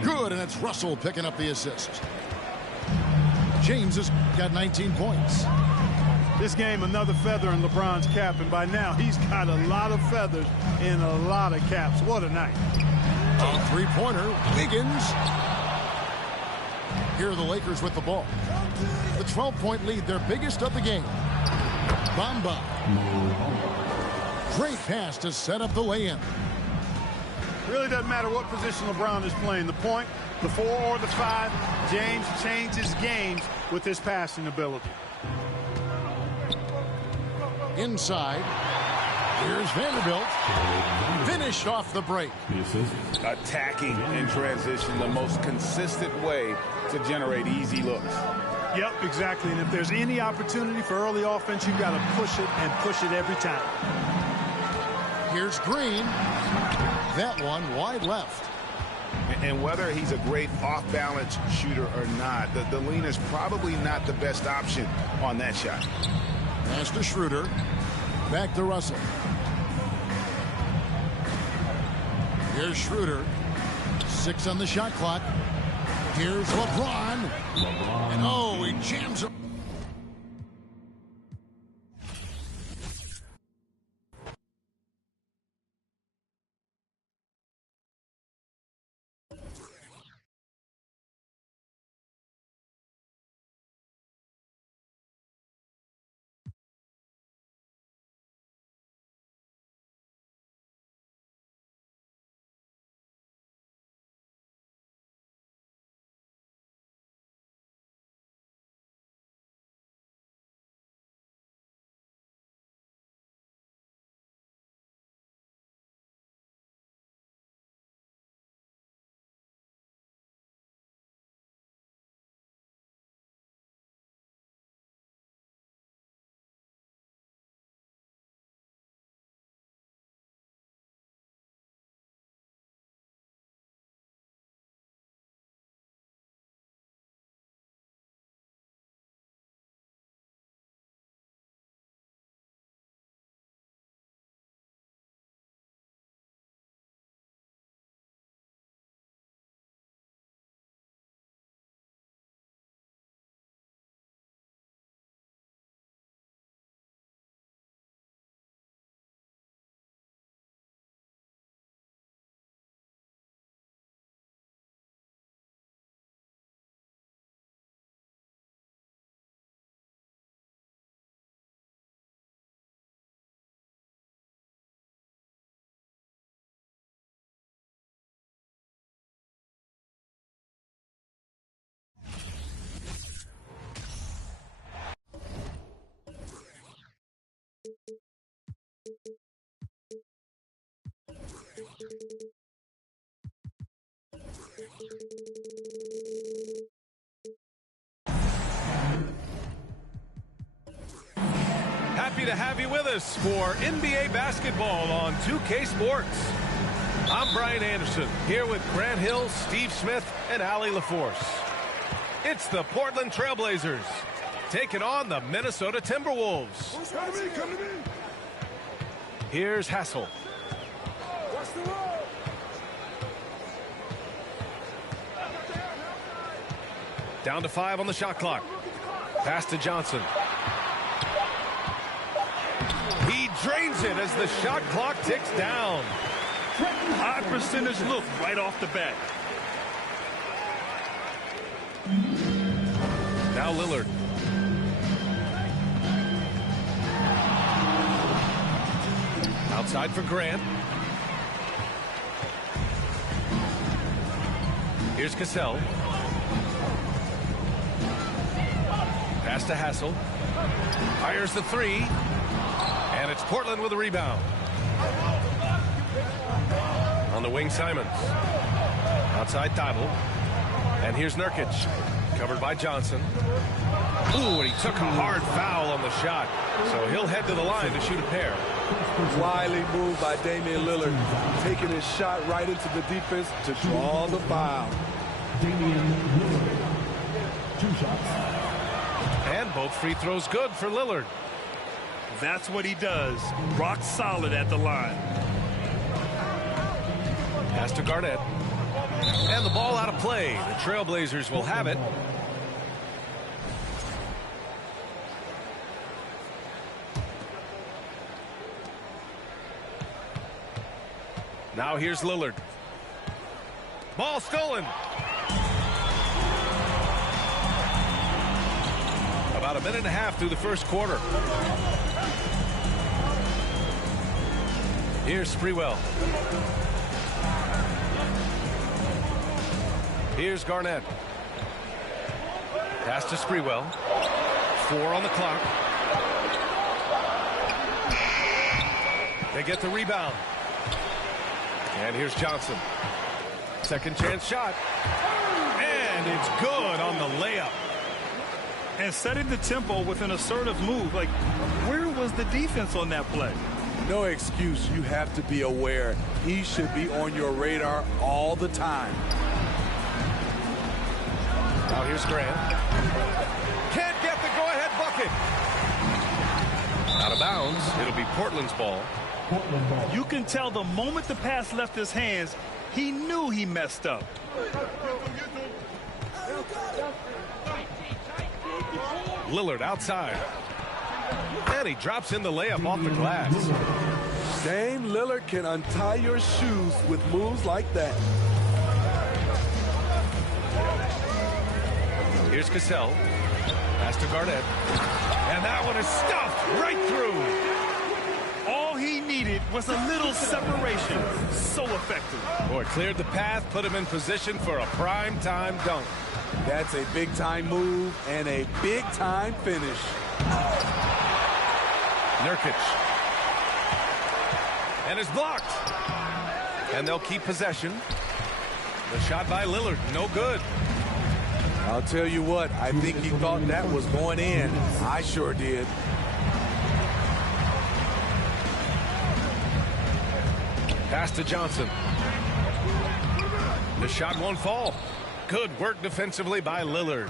Good, and it's Russell picking up the assist. James has got 19 points. This game, another feather in LeBron's cap, and by now he's got a lot of feathers in a lot of caps. What a night. A three-pointer, Wiggins. Here are the Lakers with the ball. The 12-point lead, their biggest of the game. Bamba. Great pass to set up the lay-in. Really doesn't matter what position LeBron is playing, the point, the 4 or the 5, James changes games with his passing ability. Inside, here's Vanderbilt. Finished off the break. Attacking in transition, the most consistent way to generate easy looks. Yep, exactly. And if there's any opportunity for early offense, you've got to push it and push it every time. Here's Green. That one wide left. And whether he's a great off-balance shooter or not, the lean is probably not the best option on that shot. Pass to Schroeder. Back to Russell. Here's Schroeder. 6 on the shot clock. Here's LeBron. And oh, he jams him. Happy to have you with us for NBA basketball on 2K Sports. I'm Brian Anderson, here with Grant Hill, Steve Smith, and Allie LaForce. It's the Portland Trailblazers taking on the Minnesota Timberwolves. Here's Hassel. Down to 5 on the shot clock. Pass to Johnson. He drains it as the shot clock ticks down. High percentage look right off the bat. Now Lillard. Outside for Grant. Here's Cassell. Pass to Hassel. Fires the 3. And it's Portland with a rebound. On the wing, Simons. Outside, Thibel. And here's Nurkic. Covered by Johnson. Ooh, and he took a hard foul on the shot. So he'll head to the line to shoot a pair. Wily move by Damian Lillard. Taking his shot right into the defense to draw the foul. Damian Lillard. 2 shots. And both free throws good for Lillard. That's what he does. Rock solid at the line. Pass to Garnett. And the ball out of play. The Trailblazers will have it. Now here's Lillard. Ball stolen. About a minute and a half through the first quarter. Here's Sprewell. Here's Garnett. Pass to Sprewell. 4 on the clock. They get the rebound. And here's Johnson. Second chance shot. And it's good on the layup. And setting the tempo with an assertive move. Like, where was the defense on that play? No excuse. You have to be aware. He should be on your radar all the time. Now here's Grant. Can't get the go-ahead bucket. Out of bounds. It'll be Portland's ball. You can tell the moment the pass left his hands, he knew he messed up. Lillard outside. And he drops in the layup off the glass. Dame Lillard can untie your shoes with moves like that. Here's Cassell. Pass to Garnett. And that one is stuffed right through. All he needed was a little separation. So effective. Boy, cleared the path, put him in position for a prime-time dunk. That's a big-time move and a big-time finish. Nurkic. And is blocked. And they'll keep possession. The shot by Lillard, no good. I'll tell you what, I think he thought that was going in. I sure did. Pass to Johnson. The shot won't fall. Good work defensively by Lillard.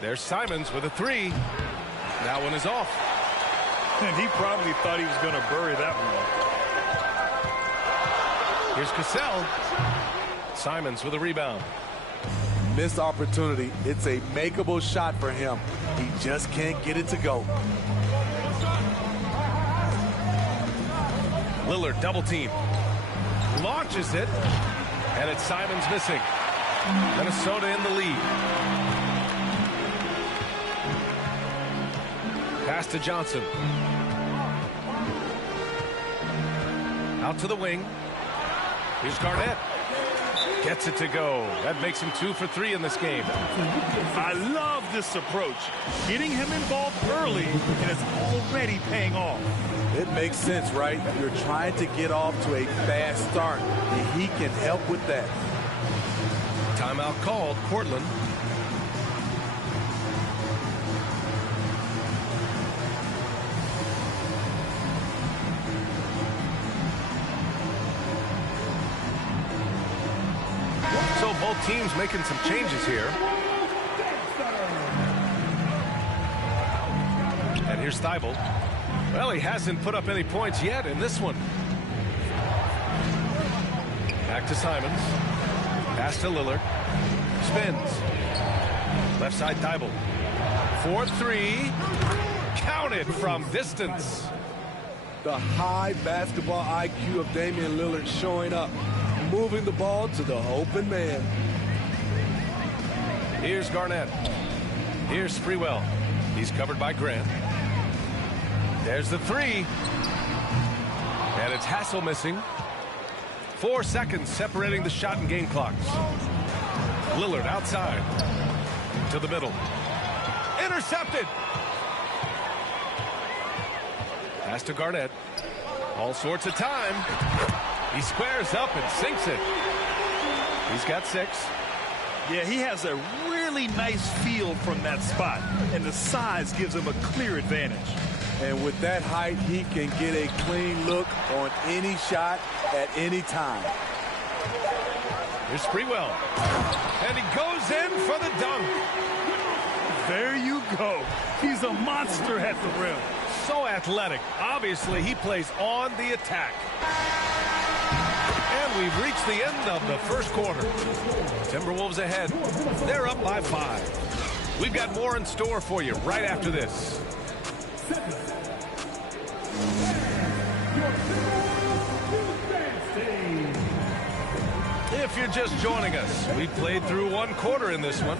There's Simons with a 3. That one is off. And he probably thought he was going to bury that one. Here's Cassell. Simons with a rebound. Missed opportunity. It's a makeable shot for him. He just can't get it to go. Lillard double team. Launches it. And it's Simons missing. Minnesota in the lead. Pass to Johnson. Out to the wing. Here's Garnett. Gets it to go. That makes him 2 for 3 in this game. I love this approach. Getting him involved early, and it's already paying off. It makes sense, right? You're trying to get off to a fast start, and he can help with that. Timeout called, Portland. So both teams making some changes here. And here's Thibault. Well, he hasn't put up any points yet in this one. Back to Simons. Pass to Lillard. Spins. Left side Thibault. 4-3. Counted from distance. The high basketball IQ of Damian Lillard showing up, moving the ball to the open man. Here's Garnett. Here's Sprewell. He's covered by Grant. There's the 3. And it's Hassel missing. 4 seconds separating the shot and game clocks. Lillard outside. To the middle. Intercepted. Pass to Garnett. All sorts of time. He squares up and sinks it. He's got 6. Yeah, he has a really nice feel from that spot, and the size gives him a clear advantage. And with that height, he can get a clean look on any shot at any time. Here's Sprewell. And he goes in for the dunk. There you go. He's a monster at the rim. So athletic. Obviously, he plays on the attack. And we've reached the end of the first quarter. Timberwolves ahead. They're up by 5. We've got more in store for you right after this. If you're just joining us, we played through 1 quarter in this one.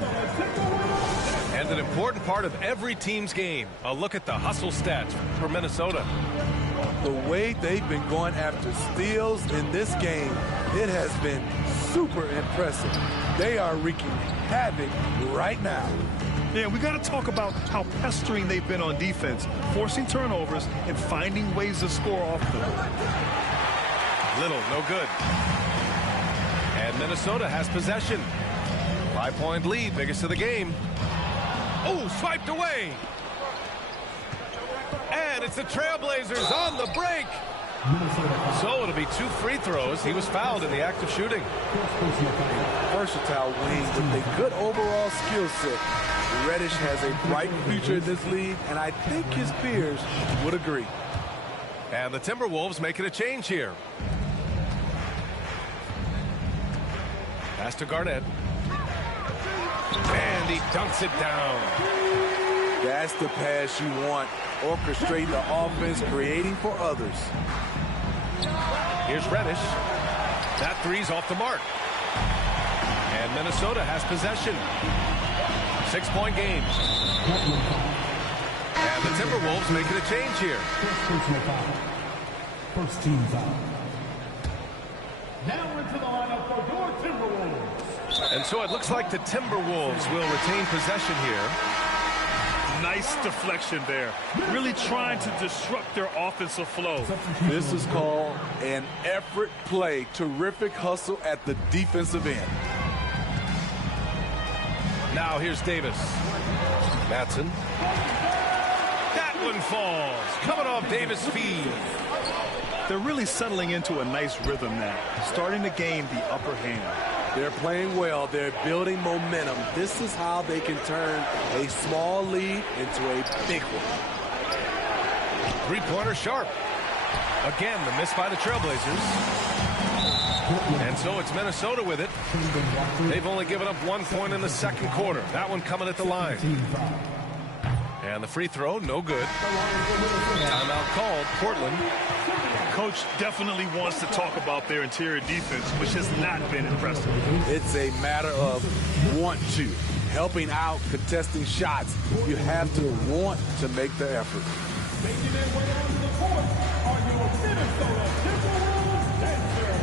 And an important part of every team's game, a look at the hustle stats for Minnesota. The way they've been going after steals in this game, it has been super impressive. They are wreaking havoc right now. Yeah, we got to talk about how pestering they've been on defense, forcing turnovers and finding ways to score off them. Little, no good. And Minnesota has possession. 5-point lead, biggest of the game. Oh, swiped away. And it's the Trailblazers on the break. So it'll be 2 free throws. He was fouled in the act of shooting. Versatile wing with a good overall skill set. Reddish has a bright future in this league, and I think his peers would agree. And the Timberwolves making a change here. Pass to Garnett. And he dunks it down. That's the pass you want. Orchestrate the offense, creating for others. Here's Reddish. That 3's off the mark. And Minnesota has possession. 6-point game. And the Timberwolves making a change here. First team foul. Now into the lineup for your Timberwolves. And so it looks like the Timberwolves will retain possession here. Nice deflection there. Really trying to disrupt their offensive flow. This is called an effort play. Terrific hustle at the defensive end. Now here's Davis. Matson. That one falls. Coming off Davis' feed. They're really settling into a nice rhythm now, starting to gain the upper hand. They're playing well. They're building momentum. This is how they can turn a small lead into a big one. Three-pointer sharp. Again, the miss by the Trailblazers. And so it's Minnesota with it. They've only given up 1 point in the second quarter. That one coming at the line. And the free throw, no good. Timeout called, Portland. Coach definitely wants to talk about their interior defense, which has not been impressive. It's a matter of want to. Helping out, contesting shots. You have to want to make the effort. Making their way onto the court are your Minnesota Timberwolves dancers.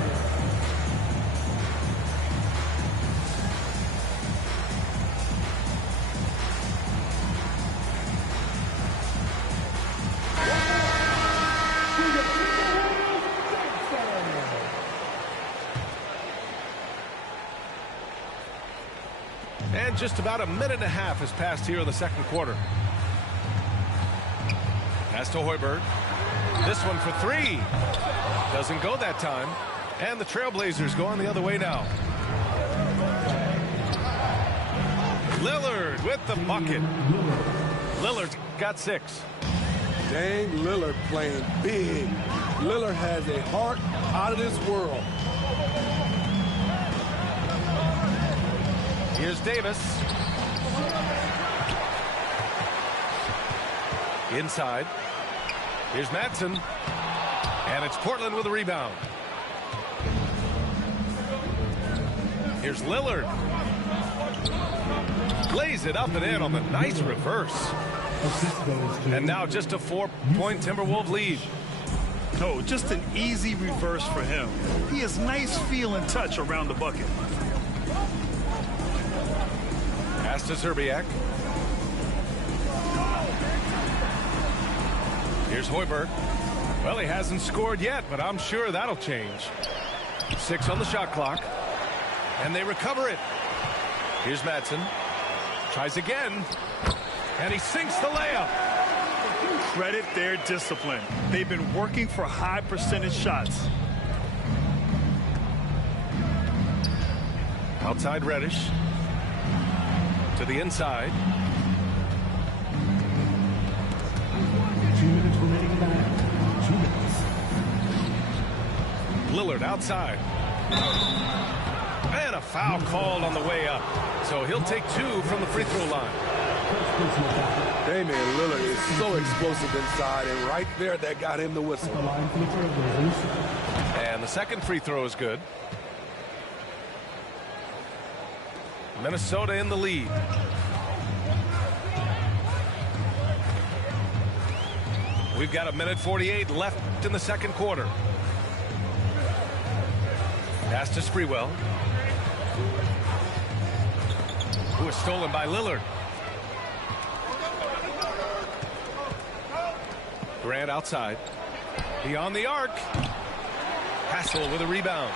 just about a minute and a half has passed here in the second quarter. Pass to Hoiberg. This one for three. Doesn't go that time. And the Trailblazers going the other way now. Lillard with the bucket. Lillard's got 6. Dame Lillard playing big. Lillard has a heart out of this world. Here's Davis. Inside. Here's Madsen. And it's Portland with a rebound. Here's Lillard. Lays it up and in on the nice reverse. And now just a 4-point Timberwolves lead. No, just an easy reverse for him. He has nice feel and touch around the bucket. Pass to Zerbiak. Here's Hoiberg. Well, he hasn't scored yet, but I'm sure that'll change. 6 on the shot clock. And they recover it. Here's Madsen. Tries again. And he sinks the layup. Credit their discipline. They've been working for high percentage shots. Outside Reddish. To the inside. 2 minutes remaining back. 2 minutes. Lillard outside. And a foul called on the way up. So he'll take 2 from the free throw line. Damian Lillard is so explosive inside, and right there, that got him the whistle. And the second free throw is good. Minnesota in the lead. We've got 1:48 left in the second quarter. Pass to Sprewell. Who is stolen by Lillard. Grant outside. Beyond the arc. Hassel with a rebound.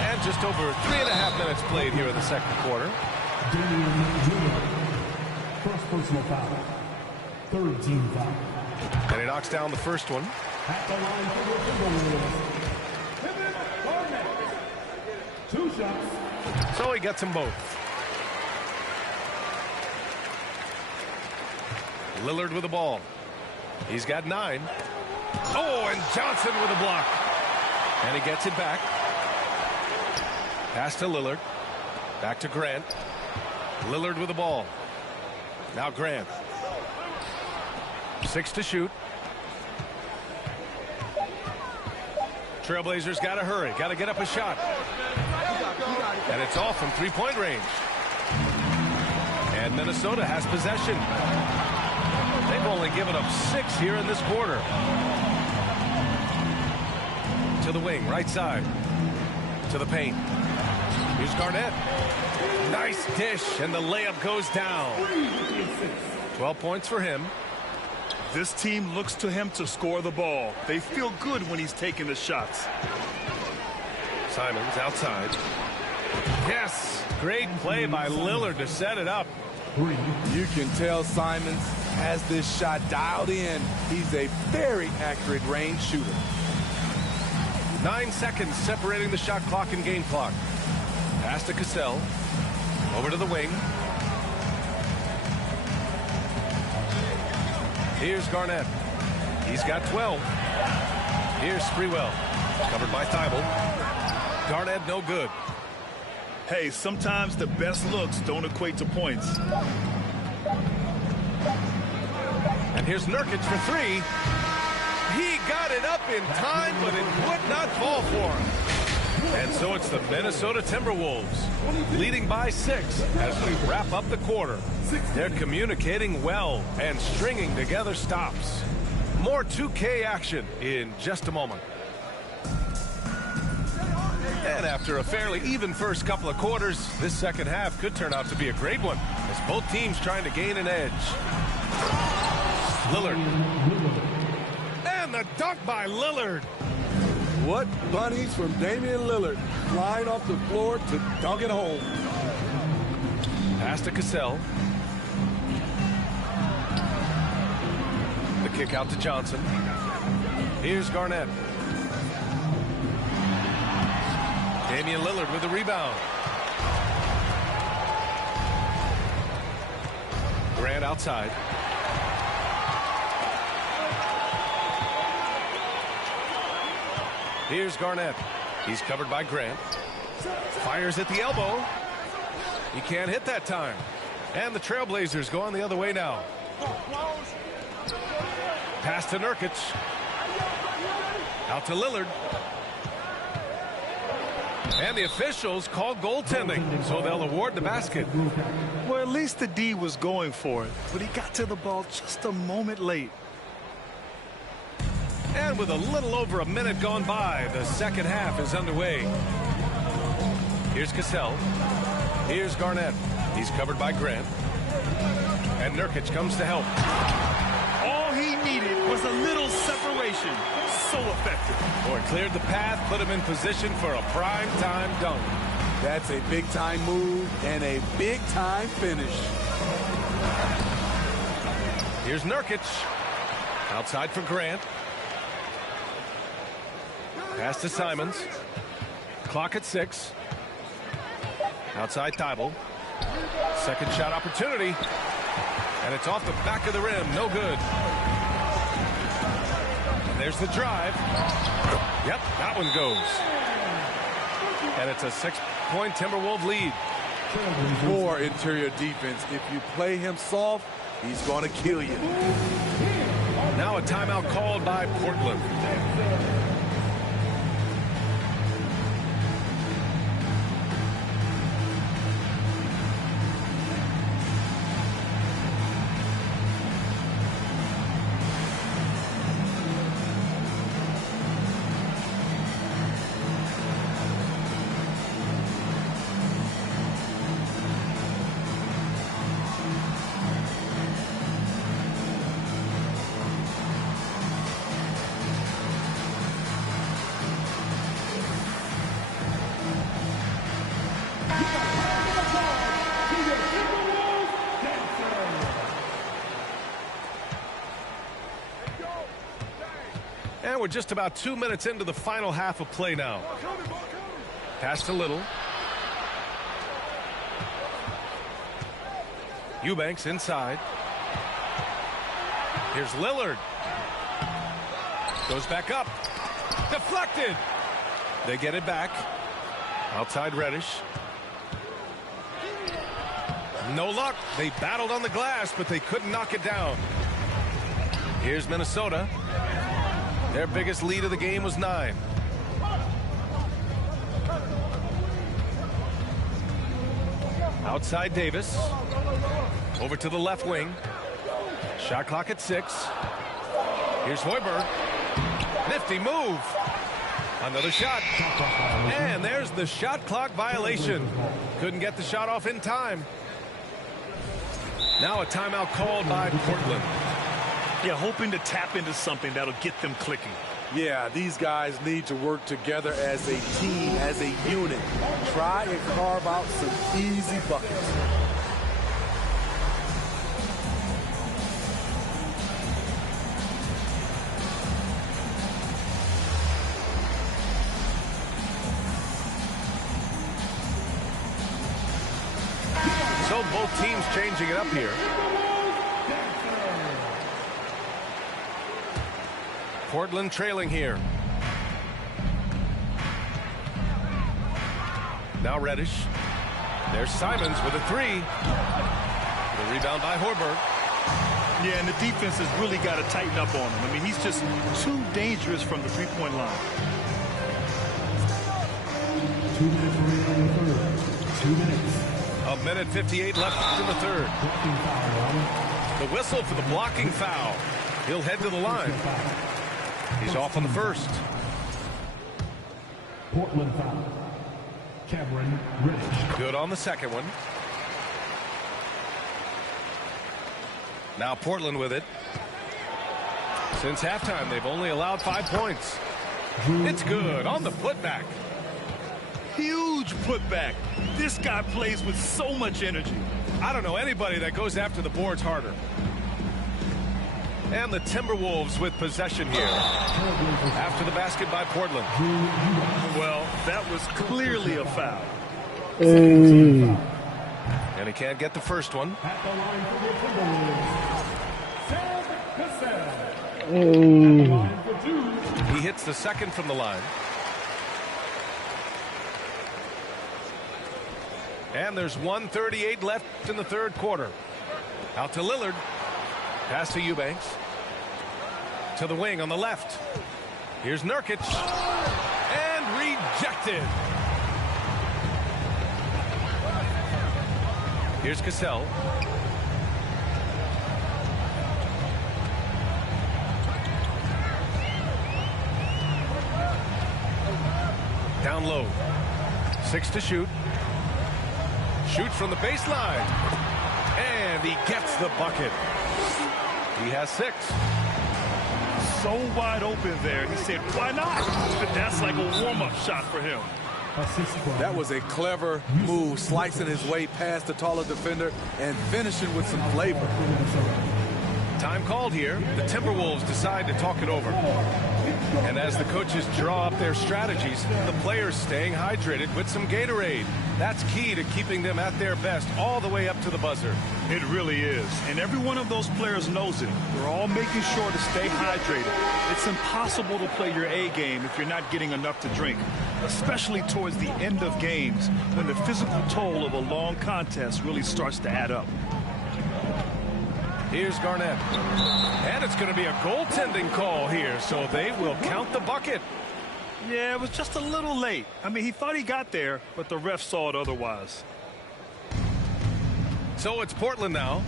And just over 3.5 minutes played here in the second quarter. First personal foul. Third team foul. And he knocks down the first one. At the line for the Timberwolves. 2 shots. So he gets them both. Lillard with the ball. He's got 9. Oh, and Johnson with a block. And he gets it back. Pass to Lillard. Back to Grant. Lillard with the ball. Now Grant. 6 to shoot. Trailblazers got to hurry. Got to get up a shot. And it's off from 3-point range. And Minnesota has possession. They've only given up 6 here in this quarter. To the wing, right side. To the paint. Here's Garnett. Nice dish, and the layup goes down. 12 points for him. This team looks to him to score the ball. They feel good when he's taking the shots. Simons outside. Yes, great play by Lillard to set it up. You can tell Simons has this shot dialed in. He's a very accurate range shooter. 9 seconds separating the shot clock and game clock. Pass to Cassell. Over to the wing. Here's Garnett. He's got 12. Here's Sprewell. Covered by Thibault. Garnett no good. Hey, sometimes the best looks don't equate to points. And here's Nurkic for 3. He got it up in time, but it would not fall for him. And so it's the Minnesota Timberwolves leading by 6 as we wrap up the quarter. They're communicating well and stringing together stops. More 2K action in just a moment. And after a fairly even first couple of quarters, this second half could turn out to be a great one as both teams trying to gain an edge. Lillard. And the dunk by Lillard. What bunnies from Damian Lillard flying off the floor to dunk it home. Pass to Cassell. The kick out to Johnson. Here's Garnett. Damian Lillard with the rebound. Grant outside. Here's Garnett. He's covered by Grant. Fires at the elbow. He can't hit that time. And the Trailblazers go on the other way now. Pass to Nurkic. Out to Lillard. And the officials call goaltending, so they'll award the basket. Well, at least the D was going for it, but he got to the ball just a moment late. And with a little over a minute gone by, the second half is underway. Here's Cassell. Here's Garnett. He's covered by Grant. And Nurkic comes to help. All he needed was a little separation. So effective. Boy, cleared the path, put him in position for a prime-time dunk. That's a big-time move and a big-time finish. Here's Nurkic. Outside for Grant. Pass to Simons. Clock at 6. Outside Thibault. Second shot opportunity. And it's off the back of the rim. No good. And there's the drive. Yep, that one goes. And it's a 6-point Timberwolves lead. More interior defense. If you play him soft, he's going to kill you. Now a timeout called by Portland. And we're just about 2 minutes into the final half of play now. Pass to Little. Eubanks inside. Here's Lillard. Goes back up. Deflected. They get it back. Outside Reddish. No luck. They battled on the glass, but they couldn't knock it down. Here's Minnesota. Their biggest lead of the game was 9. Outside Davis. Over to the left wing. Shot clock at 6. Here's Hoiberg. Nifty move. Another shot. And there's the shot clock violation. Couldn't get the shot off in time. Now a timeout called by Portland. Yeah, hoping to tap into something that'll get them clicking. Yeah, these guys need to work together as a team, as a unit. Try and carve out some easy buckets. So both teams changing it up here. Portland trailing here. Now Reddish. There's Simons with a 3. The rebound by Hoiberg. Yeah, and the defense has really got to tighten up on him. I mean, he's just too dangerous from the three-point line. 2 minutes remaining in the third. 2 minutes. A minute 58 left in the third. The whistle for the blocking foul. He'll head to the line. He's off on the first. Portland foul. Cameron Reddish. Good on the second one. Now Portland with it. Since halftime, they've only allowed 5 points. It's good on the putback. Huge putback. This guy plays with so much energy. I don't know anybody that goes after the boards harder. And the Timberwolves with possession here. After the basket by Portland. Well, that was clearly a foul. And he can't get the first one. At the line for the Timberwolves, He hits the second from the line. And there's 1:38 left in the third quarter. Out to Lillard. Pass to Eubanks. To the wing on the left. Here's Nurkic. And rejected. Here's Cassell. Down low. 6 to shoot. Shoots from the baseline. And he gets the bucket. He has 6. So wide open there. He said, why not? But that's like a warm-up shot for him. That was a clever move, slicing his way past the taller defender and finishing with some flavor. Time called here. The Timberwolves decide to talk it over. And as the coaches draw up their strategies, the players staying hydrated with some Gatorade. That's key to keeping them at their best all the way up to the buzzer. It really is. And every one of those players knows it. They're all making sure to stay hydrated. It's impossible to play your A game if you're not getting enough to drink, especially towards the end of games when the physical toll of a long contest really starts to add up. Here's Garnett. And it's going to be a goaltending call here, so they will count the bucket. Yeah, it was just a little late. I mean, he thought he got there, but the ref saw it otherwise. So it's Portland now,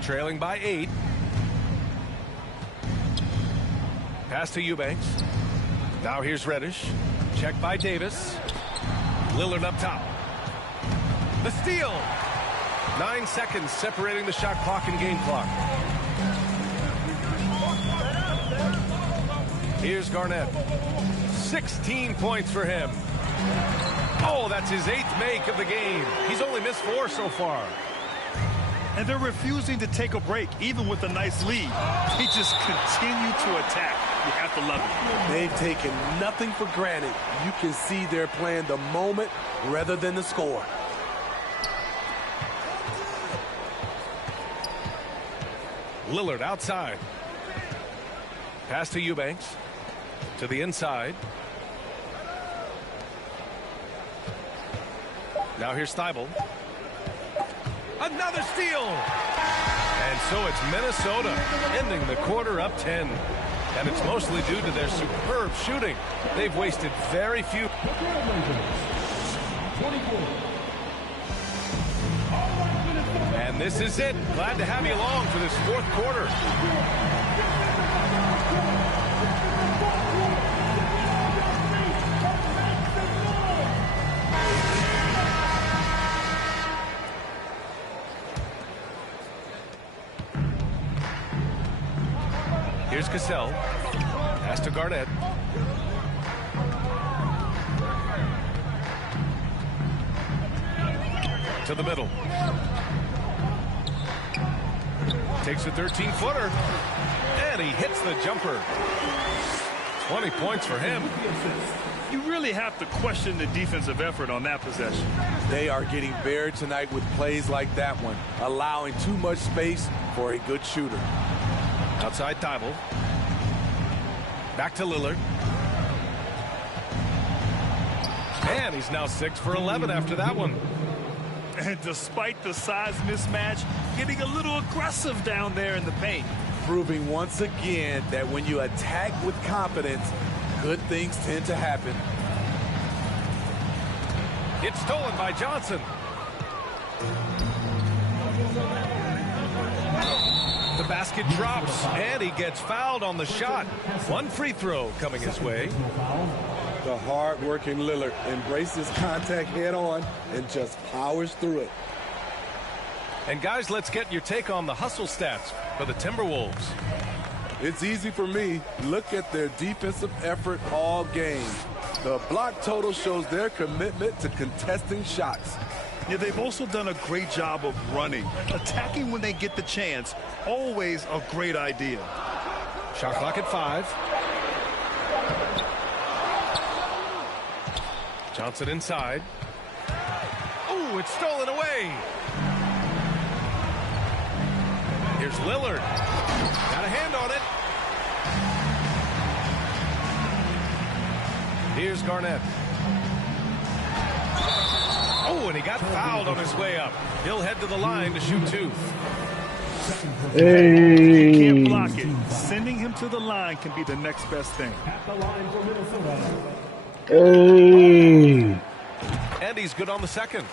trailing by 8. Pass to Eubanks. Now here's Reddish. Check by Davis. Lillard up top. The steal. 9 seconds separating the shot clock and game clock. Here's Garnett. 16 points for him. Oh, that's his 8th make of the game. He's only missed 4 so far. And they're refusing to take a break, even with a nice lead. They just continue to attack. You have to love it. They've taken nothing for granted. You can see they're playing the moment rather than the score. Lillard outside. Pass to Eubanks. To the inside. Now here's Thibault. Another steal. And so it's Minnesota ending the quarter up 10. And it's mostly due to their superb shooting. They've wasted very few. And this is it. Glad to have you along for this 4th quarter. Here's Cassell. Pass to Garnett. To the middle. Takes a 13-footer. And he hits the jumper. 20 points for him. You really have to question the defensive effort on that possession. They are getting buried tonight with plays like that one, allowing too much space for a good shooter. Outside Thibault. Back to Lillard. And he's now 6 for 11 after that one. And despite the size mismatch, getting a little aggressive down there in the paint. Proving once again that when you attack with confidence, good things tend to happen. It's stolen by Johnson. The basket drops, and he gets fouled on the shot. 1 free throw coming his way. The hard-working Lillard embraces contact head-on and just powers through it. And guys, let's get your take on the hustle stats for the Timberwolves. It's easy for me. Look at their defensive effort all game. The block total shows their commitment to contesting shots. Yeah, they've also done a great job of running. Attacking when they get the chance, always a great idea. Shot clock at 5. Johnson inside. Ooh, it's stolen away. Here's Lillard. Got a hand on it. Here's Garnett. Oh, and he got fouled on his way up. He'll head to the line to shoot 2. Hey. You can't block it. Sending him to the line can be the next best thing. Hey. And he's good on the second.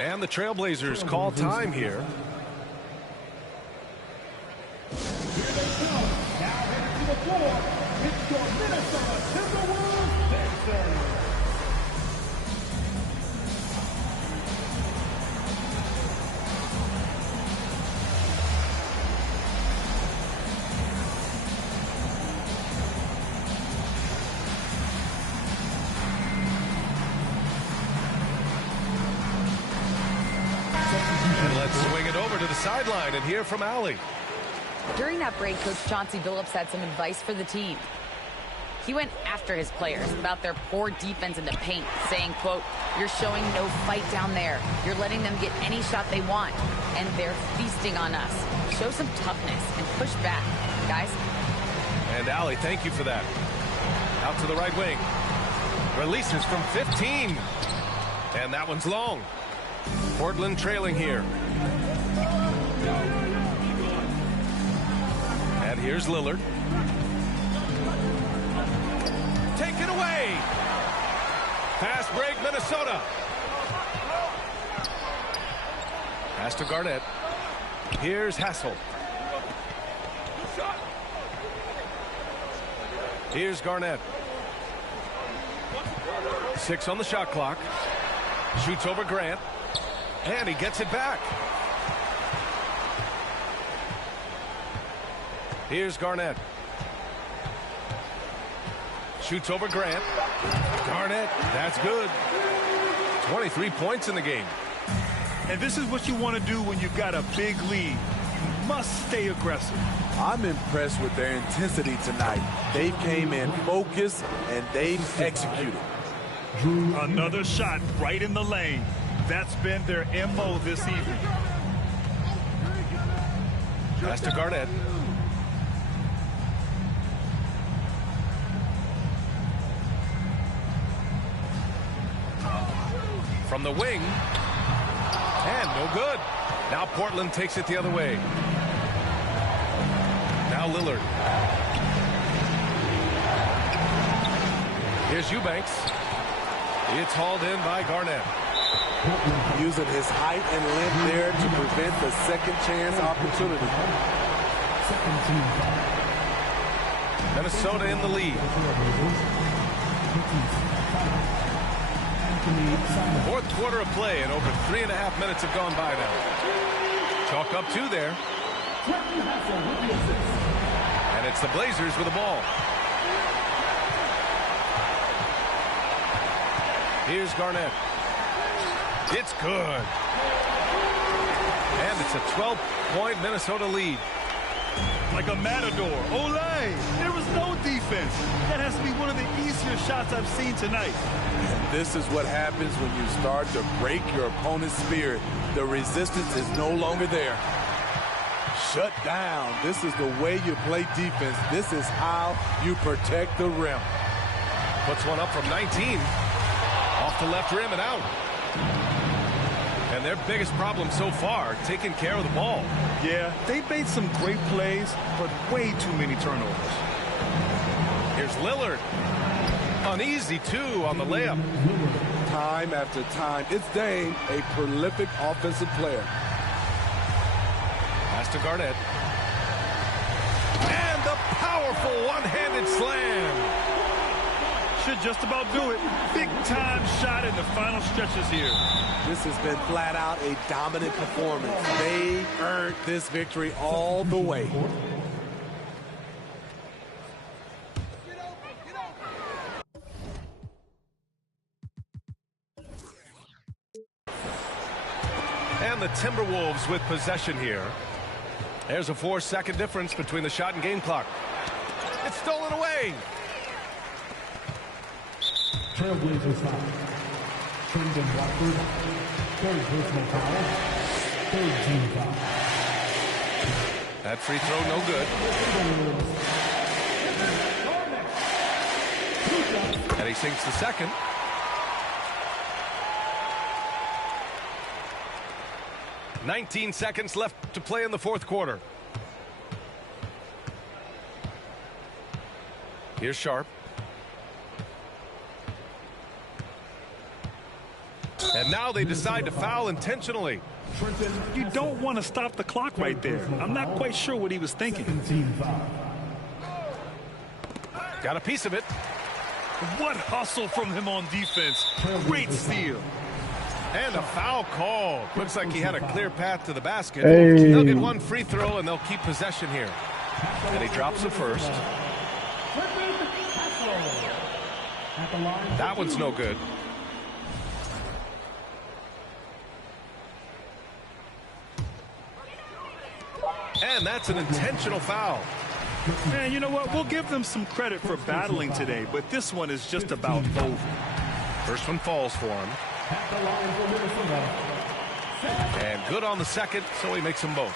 And the Trailblazers call time here. It's your Minnesota Timberwolves, Pacers. And let's swing it over to the sideline and hear from Allie. During that break, Coach Chauncey Billups had some advice for the team. He went after his players about their poor defense in the paint, saying, quote, "You're showing no fight down there. You're letting them get any shot they want, and they're feasting on us. Show some toughness and push back, guys." And Allie, thank you for that. Out to the right wing. Releases from 15. And that one's long. Portland trailing here. And here's Lillard. Take it away. Fast break, Minnesota. Pass to Garnett. Here's Hassel. Here's Garnett. 6 on the shot clock. Shoots over Grant. And he gets it back. Here's Garnett. Shoots over Grant. Garnett, that's good. 23 points in the game. And this is what you want to do when you've got a big lead. You must stay aggressive. I'm impressed with their intensity tonight. They came in focused and they've executed. Another shot right in the lane. That's been their MO this evening. Pass to Garnett. From the wing. And no good. Now Portland takes it the other way. Now Lillard. Here's Eubanks. It's hauled in by Garnett. Using his height and length there to prevent the second chance opportunity. Minnesota in the lead. Fourth quarter of play, and over 3.5 minutes have gone by now. Chalk up 2 there. And it's the Blazers with the ball. Here's Garnett. It's good. And it's a 12-point Minnesota lead. Like a matador. Olay! There was no defense. That has to be one of the easier shots I've seen tonight. And this is what happens when you start to break your opponent's spirit. The resistance is no longer there. Shut down. This is the way you play defense. This is how you protect the rim. Puts one up from 19. Off the left rim and out. And their biggest problem so far, taking care of the ball. Yeah, they've made some great plays, but way too many turnovers. Here's Lillard. Uneasy, 2 on the layup. Time after time, it's Dame, a prolific offensive player. Pass to Garnett. And the powerful one-handed slam. should just about do it. Big time shot in the final stretches here. This has been flat out a dominant performance. They earned this victory all the way. And the Timberwolves with possession here. There's a 4-second difference between the shot and game clock. It's stolen away. Trailblazers foul. Brendan Watford, third personal foul, third team foul. That free throw no good. And he sinks the second. "19 seconds left to play in the fourth quarter. Here's Sharp. And now they decide to foul intentionally. You don't want to stop the clock right there. I'm not quite sure what he was thinking. Got a piece of it. What hustle from him on defense. Great steal. And a foul call. Looks like he had a clear path to the basket. Hey. They'll get one free throw and they'll keep possession here. And he drops the first. That one's no good. And that's an intentional foul. Man, you know what? We'll give them some credit for battling today, but this one is just about over. First one falls for him. And good on the second, so he makes them both.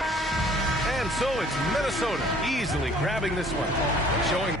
And so it's Minnesota easily grabbing this one, showing.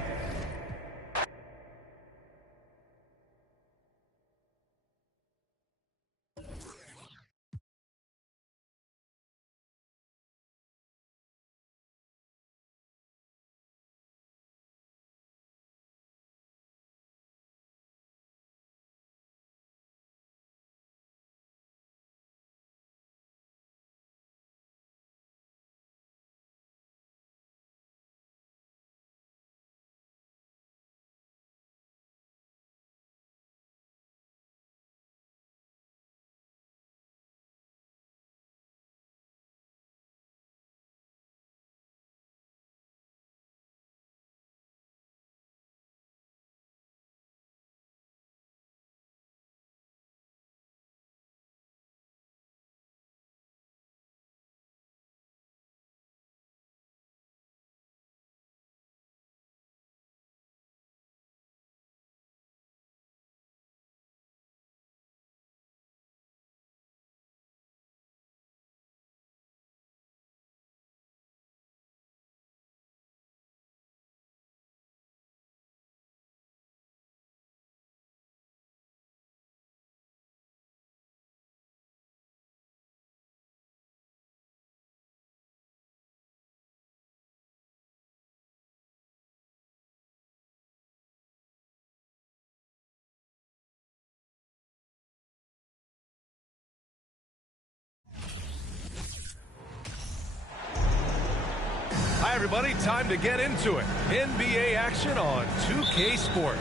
Hi, everybody. Time to get into it. NBA action on 2K Sports.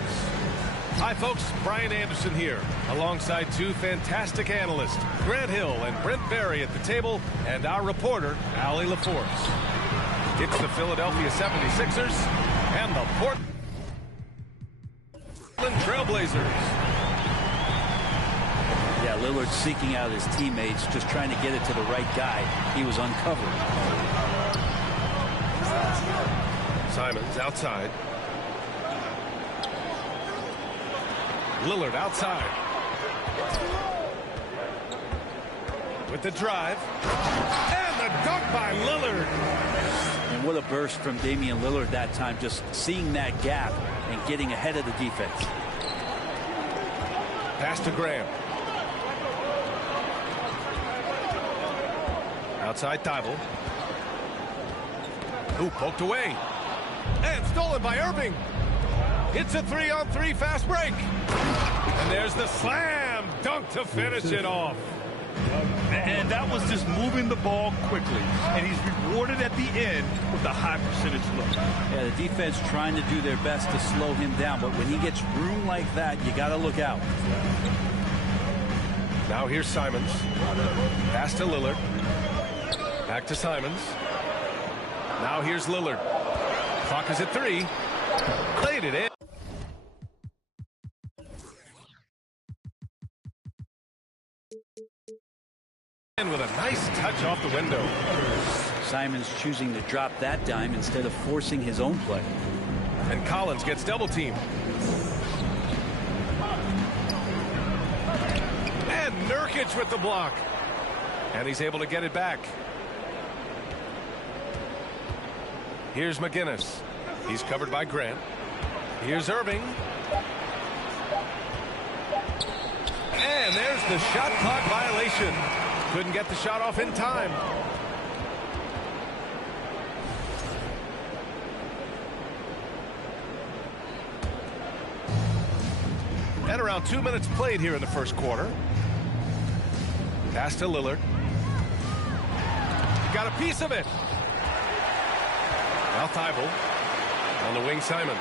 Hi, folks. Brian Anderson here, alongside two fantastic analysts, Grant Hill and Brent Barry at the table, and our reporter, Allie LaForce. It's the Philadelphia 76ers and the Portland Trailblazers. Yeah, Lillard seeking out his teammates, just trying to get it to the right guy. He was uncovered. Simons outside. Lillard outside. With the drive. And the dunk by Lillard. And what a burst from Damian Lillard that time, just seeing that gap and getting ahead of the defense. Pass to Graham. Outside Thibault. Ooh, poked away. And stolen by Irving. It's a 3-on-3 fast break. And there's the slam dunk to finish it off. And that was just moving the ball quickly. And he's rewarded at the end with a high percentage look. Yeah, the defense trying to do their best to slow him down, but when he gets room like that, you got to look out. Now here's Simons. Pass to Lillard. Back to Simons. Now here's Lillard. Clock is at 3. Played it in. With a nice touch off the window. Simons choosing to drop that dime instead of forcing his own play. And Collins gets double teamed. And Nurkic with the block. And he's able to get it back. Here's McGinnis. He's covered by Grant. Here's Irving. And there's the shot clock violation. Couldn't get the shot off in time. And around 2 minutes played here in the first quarter. Pass to Lillard. Got a piece of it. Now Thibault. On the wing, Simons.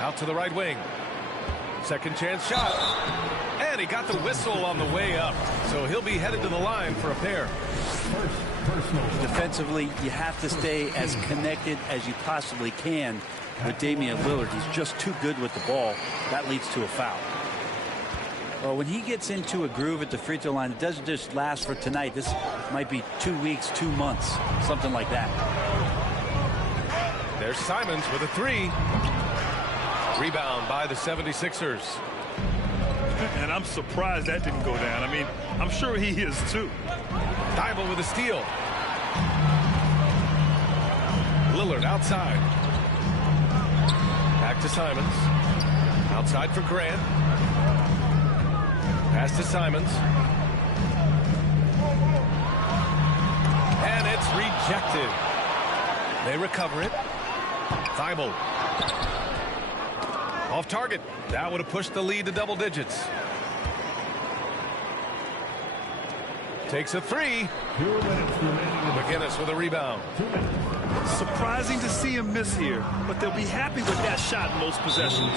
Out to the right wing. Second chance shot. And he got the whistle on the way up. So he'll be headed to the line for a pair. Defensively, you have to stay as connected as you possibly can with Damian Lillard. He's just too good with the ball. That leads to a foul. Well, when he gets into a groove at the free throw line, it doesn't just last for tonight. This might be 2 weeks, 2 months, something like that. There's Simons with a 3. Rebound by the 76ers. And I'm surprised that didn't go down. I mean, I'm sure he is too. Thibault with a steal. Lillard outside. Back to Simons. Outside for Grant. Pass to Simons. And it's rejected. They recover it. Thibault. Off target. That would have pushed the lead to double digits. Takes a 3. McGinnis with a rebound. Surprising to see him miss here, but they'll be happy with that shot in most possessions.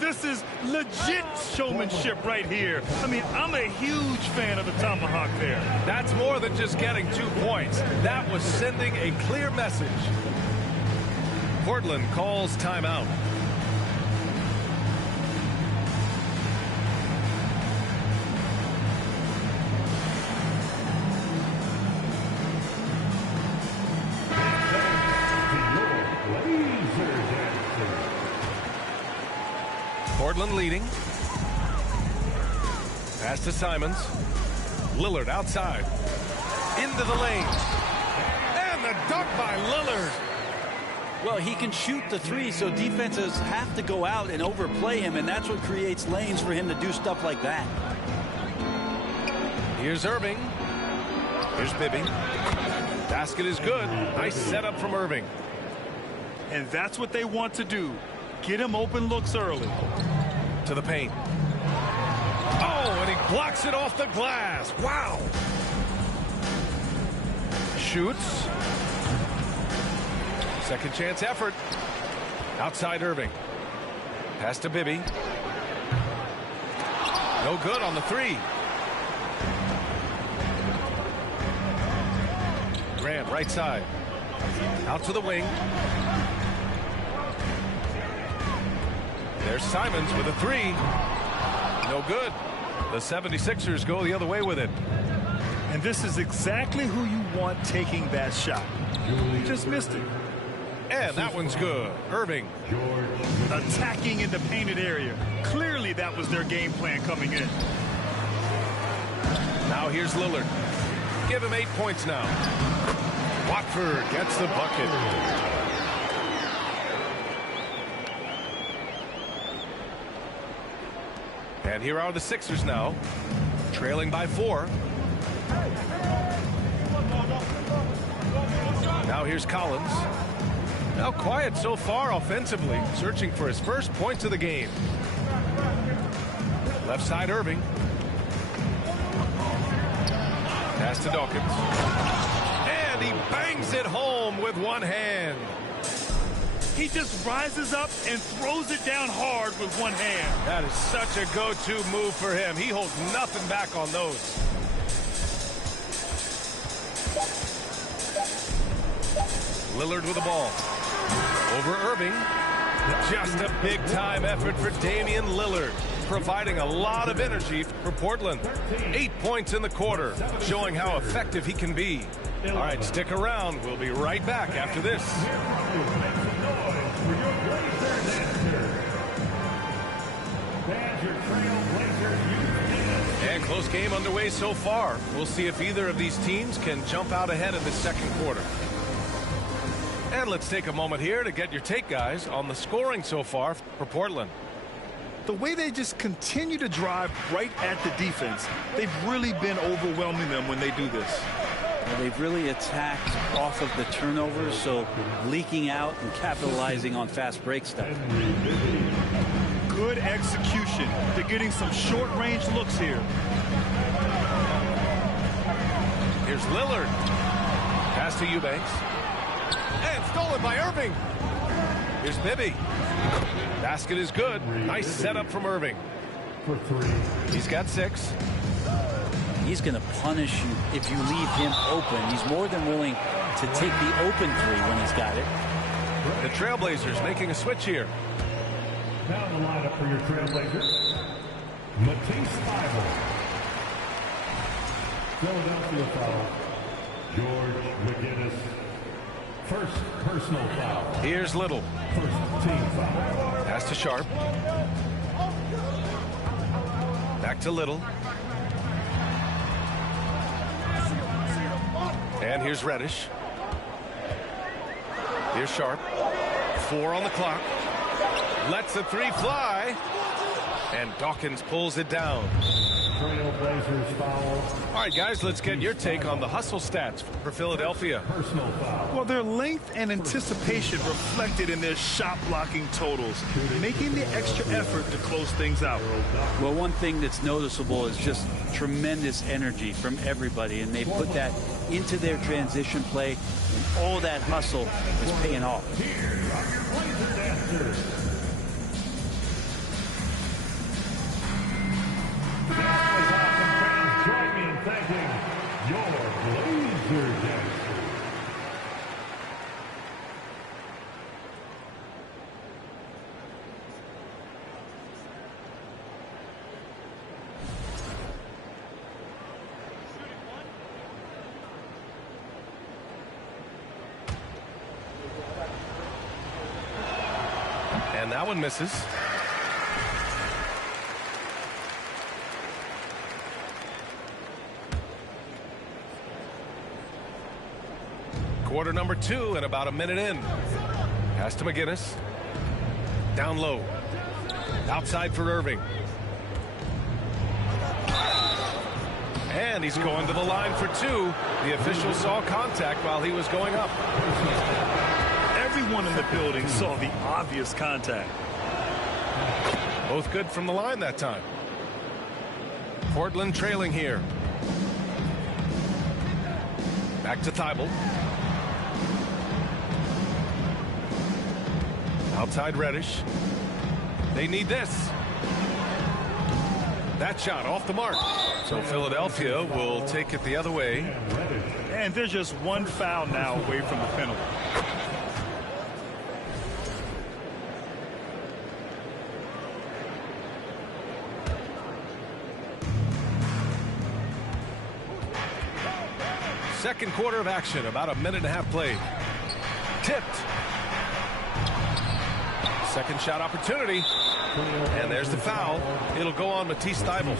This is legit showmanship right here. I mean, I'm a huge fan of the tomahawk there. That's more than just getting 2 points. That was sending a clear message. Portland calls timeout. Portland leading. Pass to Simons. Lillard outside. Into the lane. And the dunk by Lillard. Well, he can shoot the 3, so defenses have to go out and overplay him, and that's what creates lanes for him to do stuff like that. Here's Irving. Here's Bibby. Basket is good. Nice setup from Irving. And that's what they want to do. Get him open looks early. To the paint. Oh, and he blocks it off the glass. Wow. Shoots. Second chance effort. Outside Irving. Pass to Bibby. No good on the 3. Grant right side. Out to the wing. There's Simons with a 3. No good. The 76ers go the other way with it. And this is exactly who you want taking that shot. He just missed it. And that one's good. Irving. Attacking in the painted area. Clearly that was their game plan coming in. Now here's Lillard. Give him 8 points now. Watford gets the bucket. And here are the Sixers now, trailing by 4. Now here's Collins. Now quiet so far offensively, searching for his first points of the game. Left side Irving. Pass to Dawkins. And he bangs it home with one hand. He just rises up and throws it down hard with one hand. That is such a go-to move for him. He holds nothing back on those. Lillard with the ball. Over Irving. Just a big-time effort for Damian Lillard, providing a lot of energy for Portland. 8 points in the quarter, showing how effective he can be. All right, stick around. We'll be right back after this. And close game underway so far. We'll see if either of these teams can jump out ahead in the second quarter. And let's take a moment here to get your take, guys, on the scoring so far for Portland. The way they just continue to drive right at the defense, they've really been overwhelming them when they do this. Well, they've really attacked off of the turnovers, so leaking out and capitalizing on fast break stuff. Good execution. They're getting some short-range looks here. Here's Lillard. Pass to Eubanks. And stolen by Irving. Here's Bibby. Basket is good. Nice setup from Irving. He's got 6. He's going to punish you if you leave him open. He's more than willing to take the open 3 when he's got it. The Trailblazers making a switch here. Now the lineup for your Trailblazers. Ps5. Philadelphia foul. George McGinnis. First personal foul. Here's Little. First team foul. Pass to Sharp. Back to Little. And here's Reddish. Here's Sharp. 4 on the clock. Lets the 3 fly. And Dawkins pulls it down. Trailblazers foul. All right, guys, let's get your take on the hustle stats for Philadelphia. Personal foul. Well, their length and anticipation reflected in their shot blocking totals, making the extra effort to close things out. Well, one thing that's noticeable is just tremendous energy from everybody, and they put that into their transition play, and all that hustle is paying off. Here are your Blazer dancers. Join me in thanking your Blazer dancers. And that one misses. Quarter number 2 and about a minute in. Pass to McGinnis. Down low. Outside for Irving. And he's going to the line for 2. The official saw contact while he was going up. Everyone in the building saw the obvious contact. Both good from the line that time. Portland trailing here. Back to Thibault. Outside Reddish. They need this. That shot off the mark. So Philadelphia will take it the other way. And they're just one foul now away from the penalty. Second quarter of action, about a minute and a half played. Tipped. Second shot opportunity. And there's the foul. It'll go on Matisse Thybulle.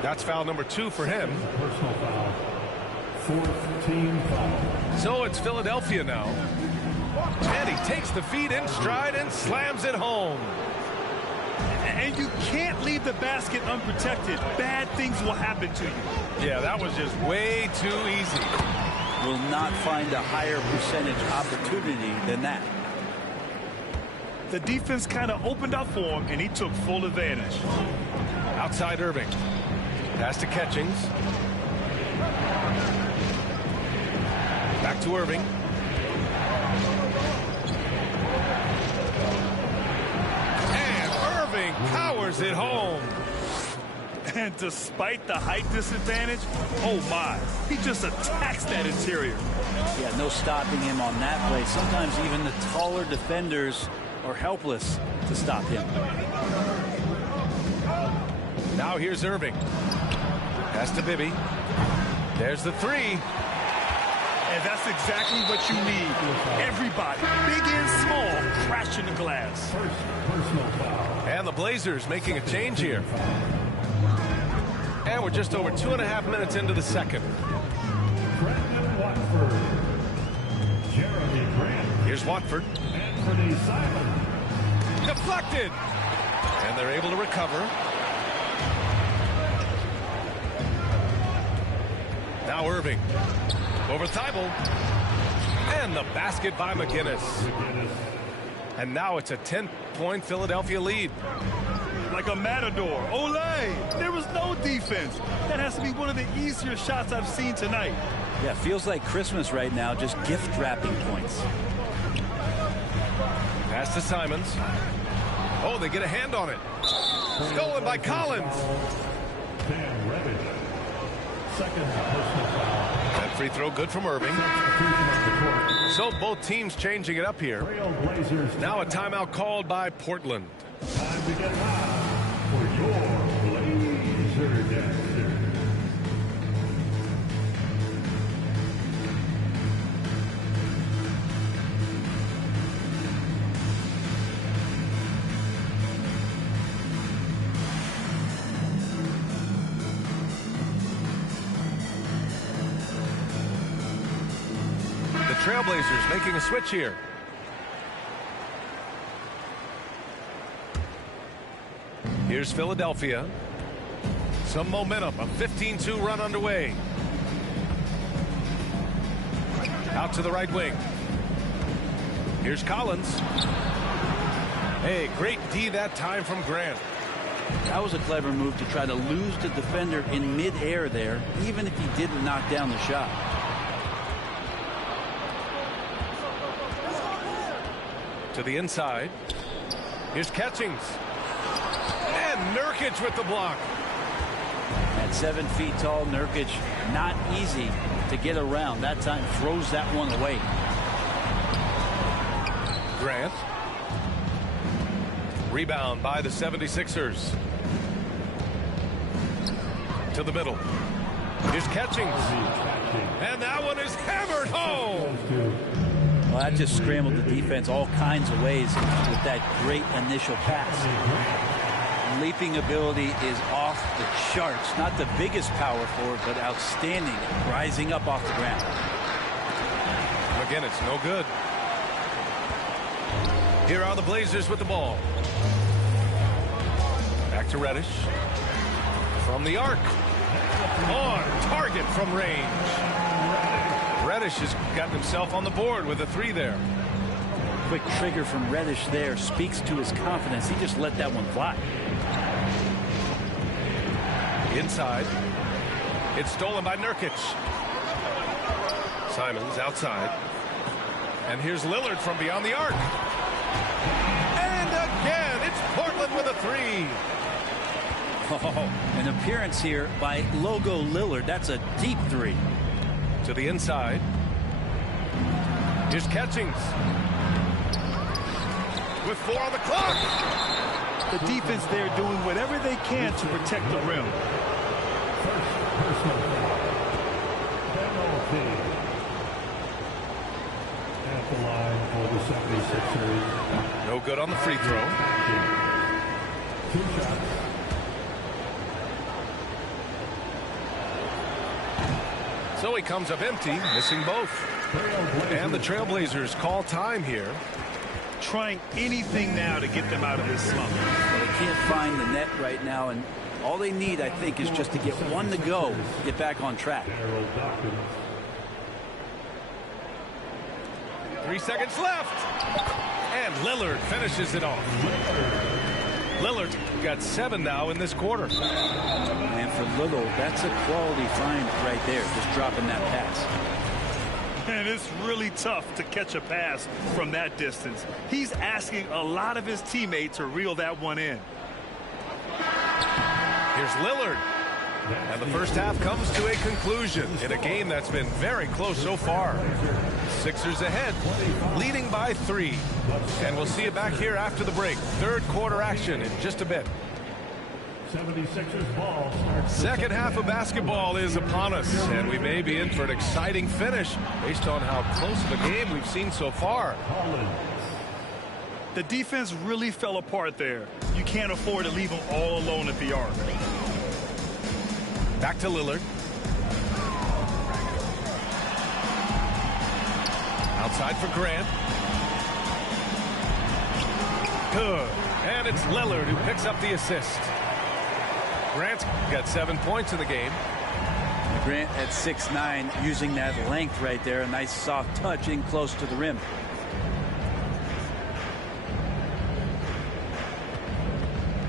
That's foul number 2 for him. Personal foul. Fourth team foul. So it's Philadelphia now. And he takes the feed in stride and slams it home. And you can't leave the basket unprotected. Bad things will happen to you. Yeah, that was just way too easy. Will not find a higher percentage opportunity than that. The defense kind of opened up for him, and he took full advantage. Outside Irving. Pass to Catchings. Back to Irving. And Irving powers it home. And despite the height disadvantage, oh my, he just attacks that interior. Yeah, no stopping him on that play. Sometimes even the taller defenders are helpless to stop him. Now here's Irving. Pass to Bibby. There's the three. And that's exactly what you need. Everybody, big and small, crashing the glass. Personal foul. And the Blazers making a change here. And we're just over 2.5 minutes into the second. Brandon Watford. Jeremy Grant. Here's Watford. Anthony Simon. Deflected. And they're able to recover. Now Irving. Over Thibault. And the basket by McGinnis. And now it's a 10-point Philadelphia lead. Like a matador. Olay! There was no defense. That has to be one of the easier shots I've seen tonight. Yeah, feels like Christmas right now, just gift wrapping points. Pass to Simons. Oh, they get a hand on it. Stolen by Collins. Dan Redditch. Second personal foul. That free throw good from Irving. So both teams changing it up here. Now a timeout called by Portland. Time to get live for your Blazer Dancer. The Trailblazers making a switch here. Here's Philadelphia. Some momentum. A 15-2 run underway. Out to the right wing. Here's Collins. Hey, great D that time from Grant. That was a clever move to try to lose the defender in midair there, even if he didn't knock down the shot. To the inside. Here's Catchings. And Nurkic with the block. At 7 feet tall, Nurkic, not easy to get around. That time throws that one away. Grant. Rebound by the 76ers. To the middle. Here's Catchings. And that one is hammered home. Well, that just scrambled the defense all kinds of ways with that great initial pass. Leaping ability is off the charts. Not the biggest power forward, but outstanding. Rising up off the ground. Again, it's no good. Here are the Blazers with the ball. Back to Reddish. From the arc. On target from range. Reddish has gotten himself on the board with a three there. Quick trigger from Reddish there speaks to his confidence. He just let that one fly. Inside. It's stolen by Nurkic. Simons outside. And here's Lillard from beyond the arc. And again, it's Portland with a three. Oh, an appearance here by Logo Lillard. That's a deep three. To the inside. Here's Catchings. With 4 on the clock. The defense there doing whatever they can to protect the rim. First personal foul. Penalty. At the line for the 76ers. No good on the free throw. 2 shots. So he comes up empty, missing both. And the Trailblazers call time here. Trying anything now to get them out of this slump. Well, they can't find the net right now, and all they need, I think, is just to get one to go, get back on track. 3 seconds left. And Lillard finishes it off. Lillard got 7 now in this quarter. And for Lillard, that's a quality find right there, just dropping that pass. And it's really tough to catch a pass from that distance. He's asking a lot of his teammates to reel that one in. Here's Lillard. And the first half comes to a conclusion in a game that's been very close so far. Sixers ahead, leading by 3. And we'll see you back here after the break. Third quarter action in just a bit. 76ers ball starts. Second half of basketball is upon us, and we may be in for an exciting finish based on how close of a game we've seen so far. The defense really fell apart there. You can't afford to leave them all alone at the arc. Back to Lillard. Outside for Grant. Good. And it's Lillard who picks up the assist. Grant's got 7 points in the game. Grant at 6'9", using that length right there. A nice soft touch in close to the rim.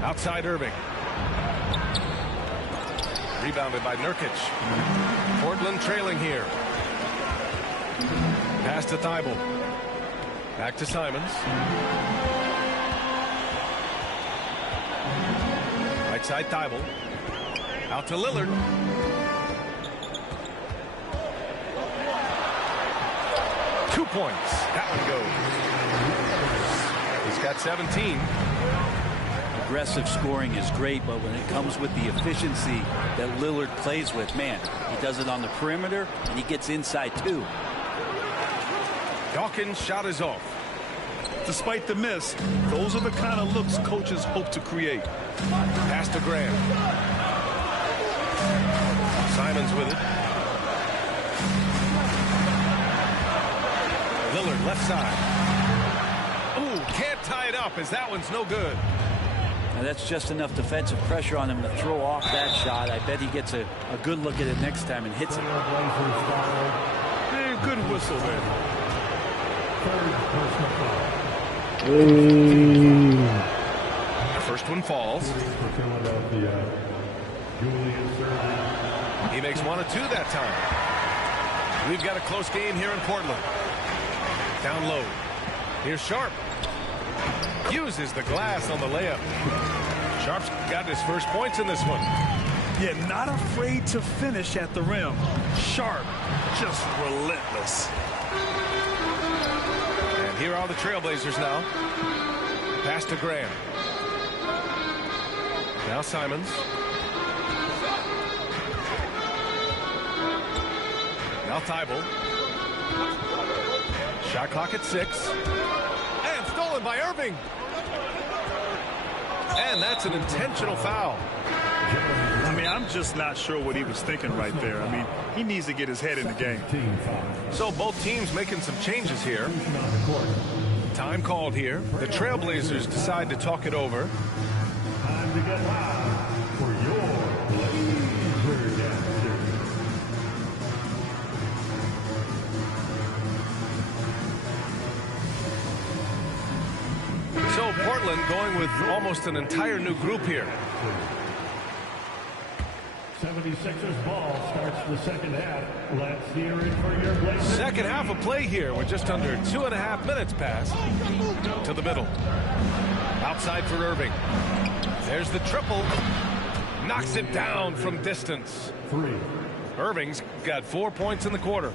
Outside Irving. Rebounded by Nurkic. Portland trailing here. Pass to Thibault. Back to Simons. Right side Thibault. Out to Lillard. Two points. That one goes. He's got 17. Aggressive scoring is great, but when it comes with the efficiency that Lillard plays with, man, he does it on the perimeter and he gets inside too. Dawkins' shot is off. Despite the miss, those are the kind of looks coaches hope to create. Pass to Graham. Simons with it. Lillard left side. Ooh, can't tie it up as that one's no good. Now that's just enough defensive pressure on him to throw off that shot. I bet he gets a good look at it next time and hits it. Yeah, good whistle there. The first one falls. He makes 1 of 2 that time. We've got a close game here in Portland. Down low. Here's Sharp. Uses the glass on the layup. Sharp's got his first points in this one. Yeah, not afraid to finish at the rim. Sharp, just relentless. And here are the Trailblazers now. Pass to Graham. Now Simons. Now Thibault. Shot clock at 6. And stolen by Irving. And that's an intentional foul. I mean, I'm just not sure what he was thinking right there. I mean, he needs to get his head in the game. So both teams making some changes here. Time called here. The Trailblazers decide to talk it over. Time to get loud for your Blazer Dance. So Portland going with almost an entire new group here. 76ers ball starts the second half. Let's hear it for your Blazers. Second half of play here with just under 2.5 minutes passed. To the middle. Outside for Irving. There's the triple. Knocks it down from distance. 3. Irving's got 4 points in the quarter.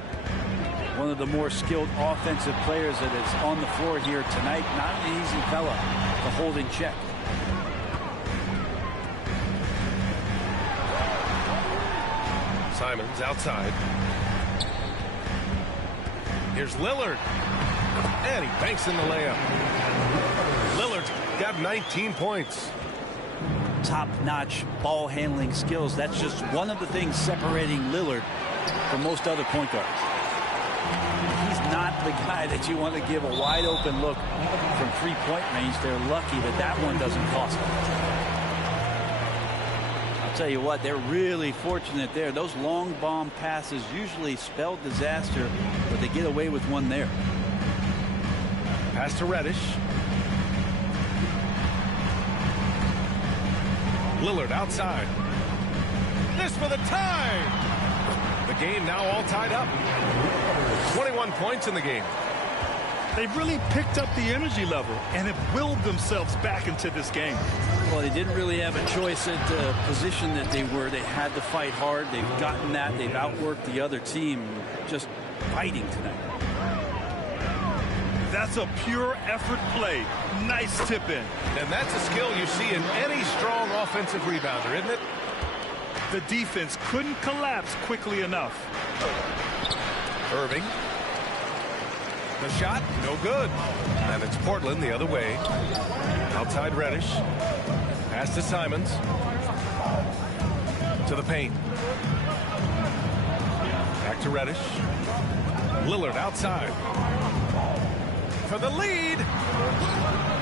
One of the more skilled offensive players that is on the floor here tonight. Not an easy fella to hold in check. Simons outside. Here's Lillard. And he banks in the layup. Lillard's got 19 points. Top-notch ball handling skills. That's just one of the things separating Lillard from most other point guards. He's not the guy that you want to give a wide open look from three-point range. They're lucky that that one doesn't cost them. I'll tell you what, they're really fortunate there. Those long bomb passes usually spell disaster, but they get away with one there. Pass to Reddish. Lillard outside. This for the tie. The game now all tied up. 21 points in the game. They've really picked up the energy level and have willed themselves back into this game. Well, they didn't really have a choice at the position that they were. They had to fight hard. They've gotten that. They've outworked the other team. Just fighting tonight. That's a pure effort play. Nice tip in. And that's a skill you see in any strong offensive rebounder, isn't it? The defense couldn't collapse quickly enough. Irving. The shot, no good. And it's Portland the other way. Outside Reddish. Pass to Simons. To the paint. Back to Reddish. Lillard outside. For the lead.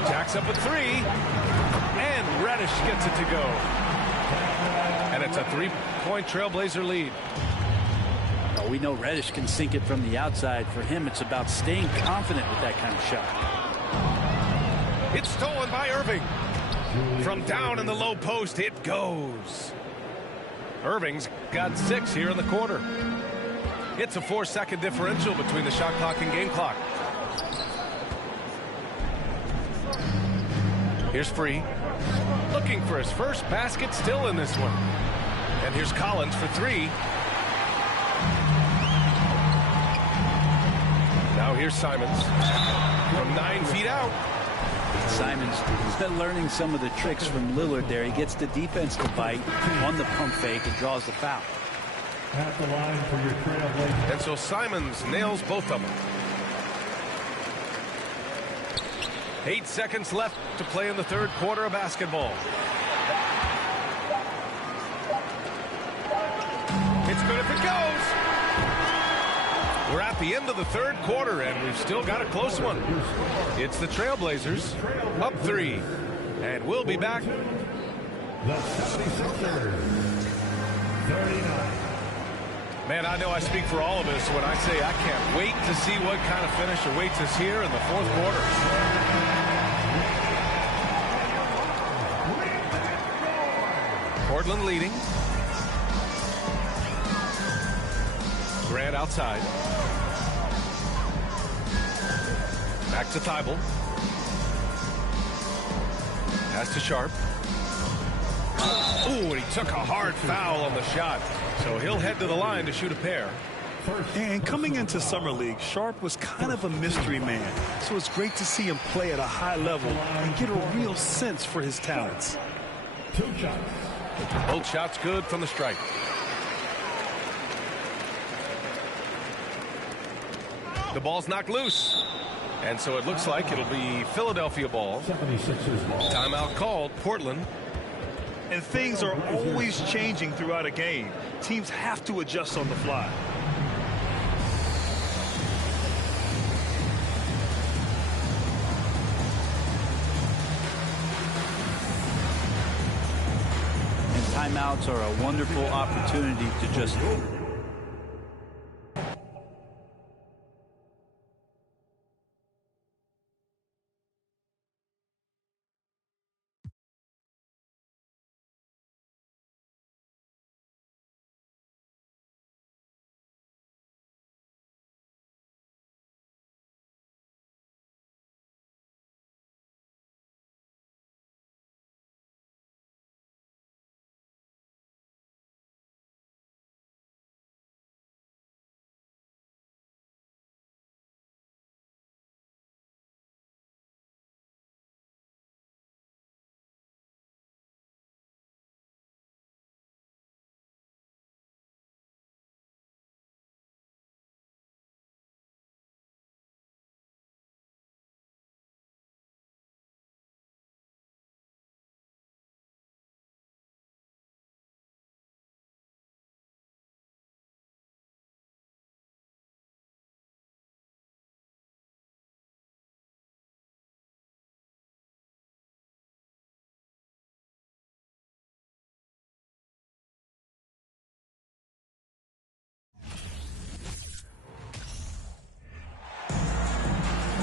Jacks up a three. And Reddish gets it to go. And it's a three-point Trailblazer lead. We know Reddish can sink it from the outside. For him, it's about staying confident with that kind of shot. It's stolen by Irving. From down in the low post, it goes. Irving's got 6 here in the quarter. It's a 4-second differential between the shot clock and game clock. Here's Free. Looking for his first basket, still in this one. And here's Collins for 3. Now here's Simons from 9 feet out. Simons has been learning some of the tricks from Lillard there. He gets the defense to bite on the pump fake and draws the foul. At the line for your Trailblazers. And so Simons nails both of them. 8 seconds left to play in the third quarter of basketball. It's good if it goes. We're at the end of the third quarter, and we've still got a close one. It's the Trailblazers up 3. And we'll be back. The 76ers, 39. Man, I know I speak for all of us when I say I can't wait to see what kind of finish awaits us here in the fourth quarter. Portland leading. Grant outside. Back to Thibault. Pass to Sharp. Ooh, and he took a hard foul on the shot. So he'll head to the line to shoot a pair. And coming into Summer League, Sharp was kind of a mystery man. So it's great to see him play at a high level and get a real sense for his talents. 2 shots. Both shots good from the stripe. The ball's knocked loose. And so it looks like it'll be Philadelphia ball. 76ers ball. Timeout called, Portland. And things are always changing throughout a game. Teams have to adjust on the fly. And timeouts are a wonderful opportunity to just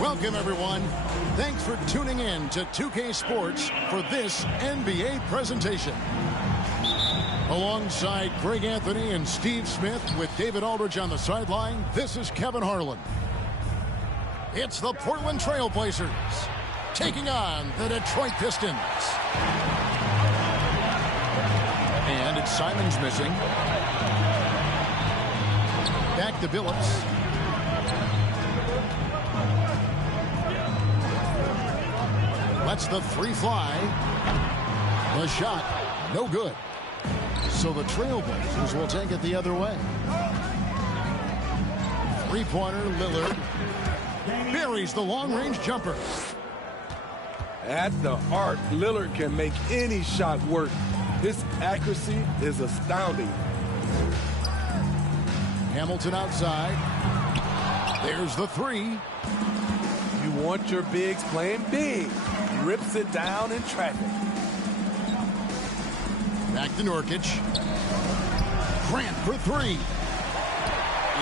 Welcome, everyone. Thanks for tuning in to 2K Sports for this NBA presentation. Alongside Greg Anthony and Steve Smith with David Aldridge on the sideline, this is Kevin Harlan. It's the Portland Trail Blazers taking on the Detroit Pistons. And it's Simons missing. Back to Billups. Lets the three fly. The shot, no good. So the Trailblazers will take it the other way. Three-pointer, Lillard. Buries the long-range jumper. At the arc, Lillard can make any shot work. His accuracy is astounding. Hamilton outside. There's the three. You want your bigs playing big. Rips it down in traffic. Back to Nurkic. Grant for three.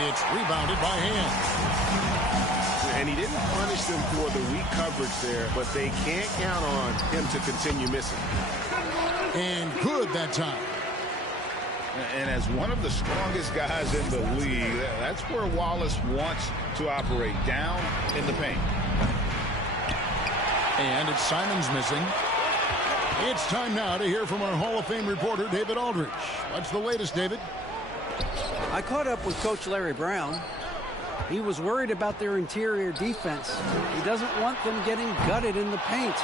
It's rebounded by Hand. And he didn't punish them for the weak coverage there, but they can't count on him to continue missing. And good that time. And as one of the strongest guys in the league, that's where Wallace wants to operate, down in the paint. And it's Simons missing. It's time now to hear from our Hall of Fame reporter, David Aldridge. What's the latest, David? I caught up with Coach Larry Brown. He was worried about their interior defense. He doesn't want them getting gutted in the paint.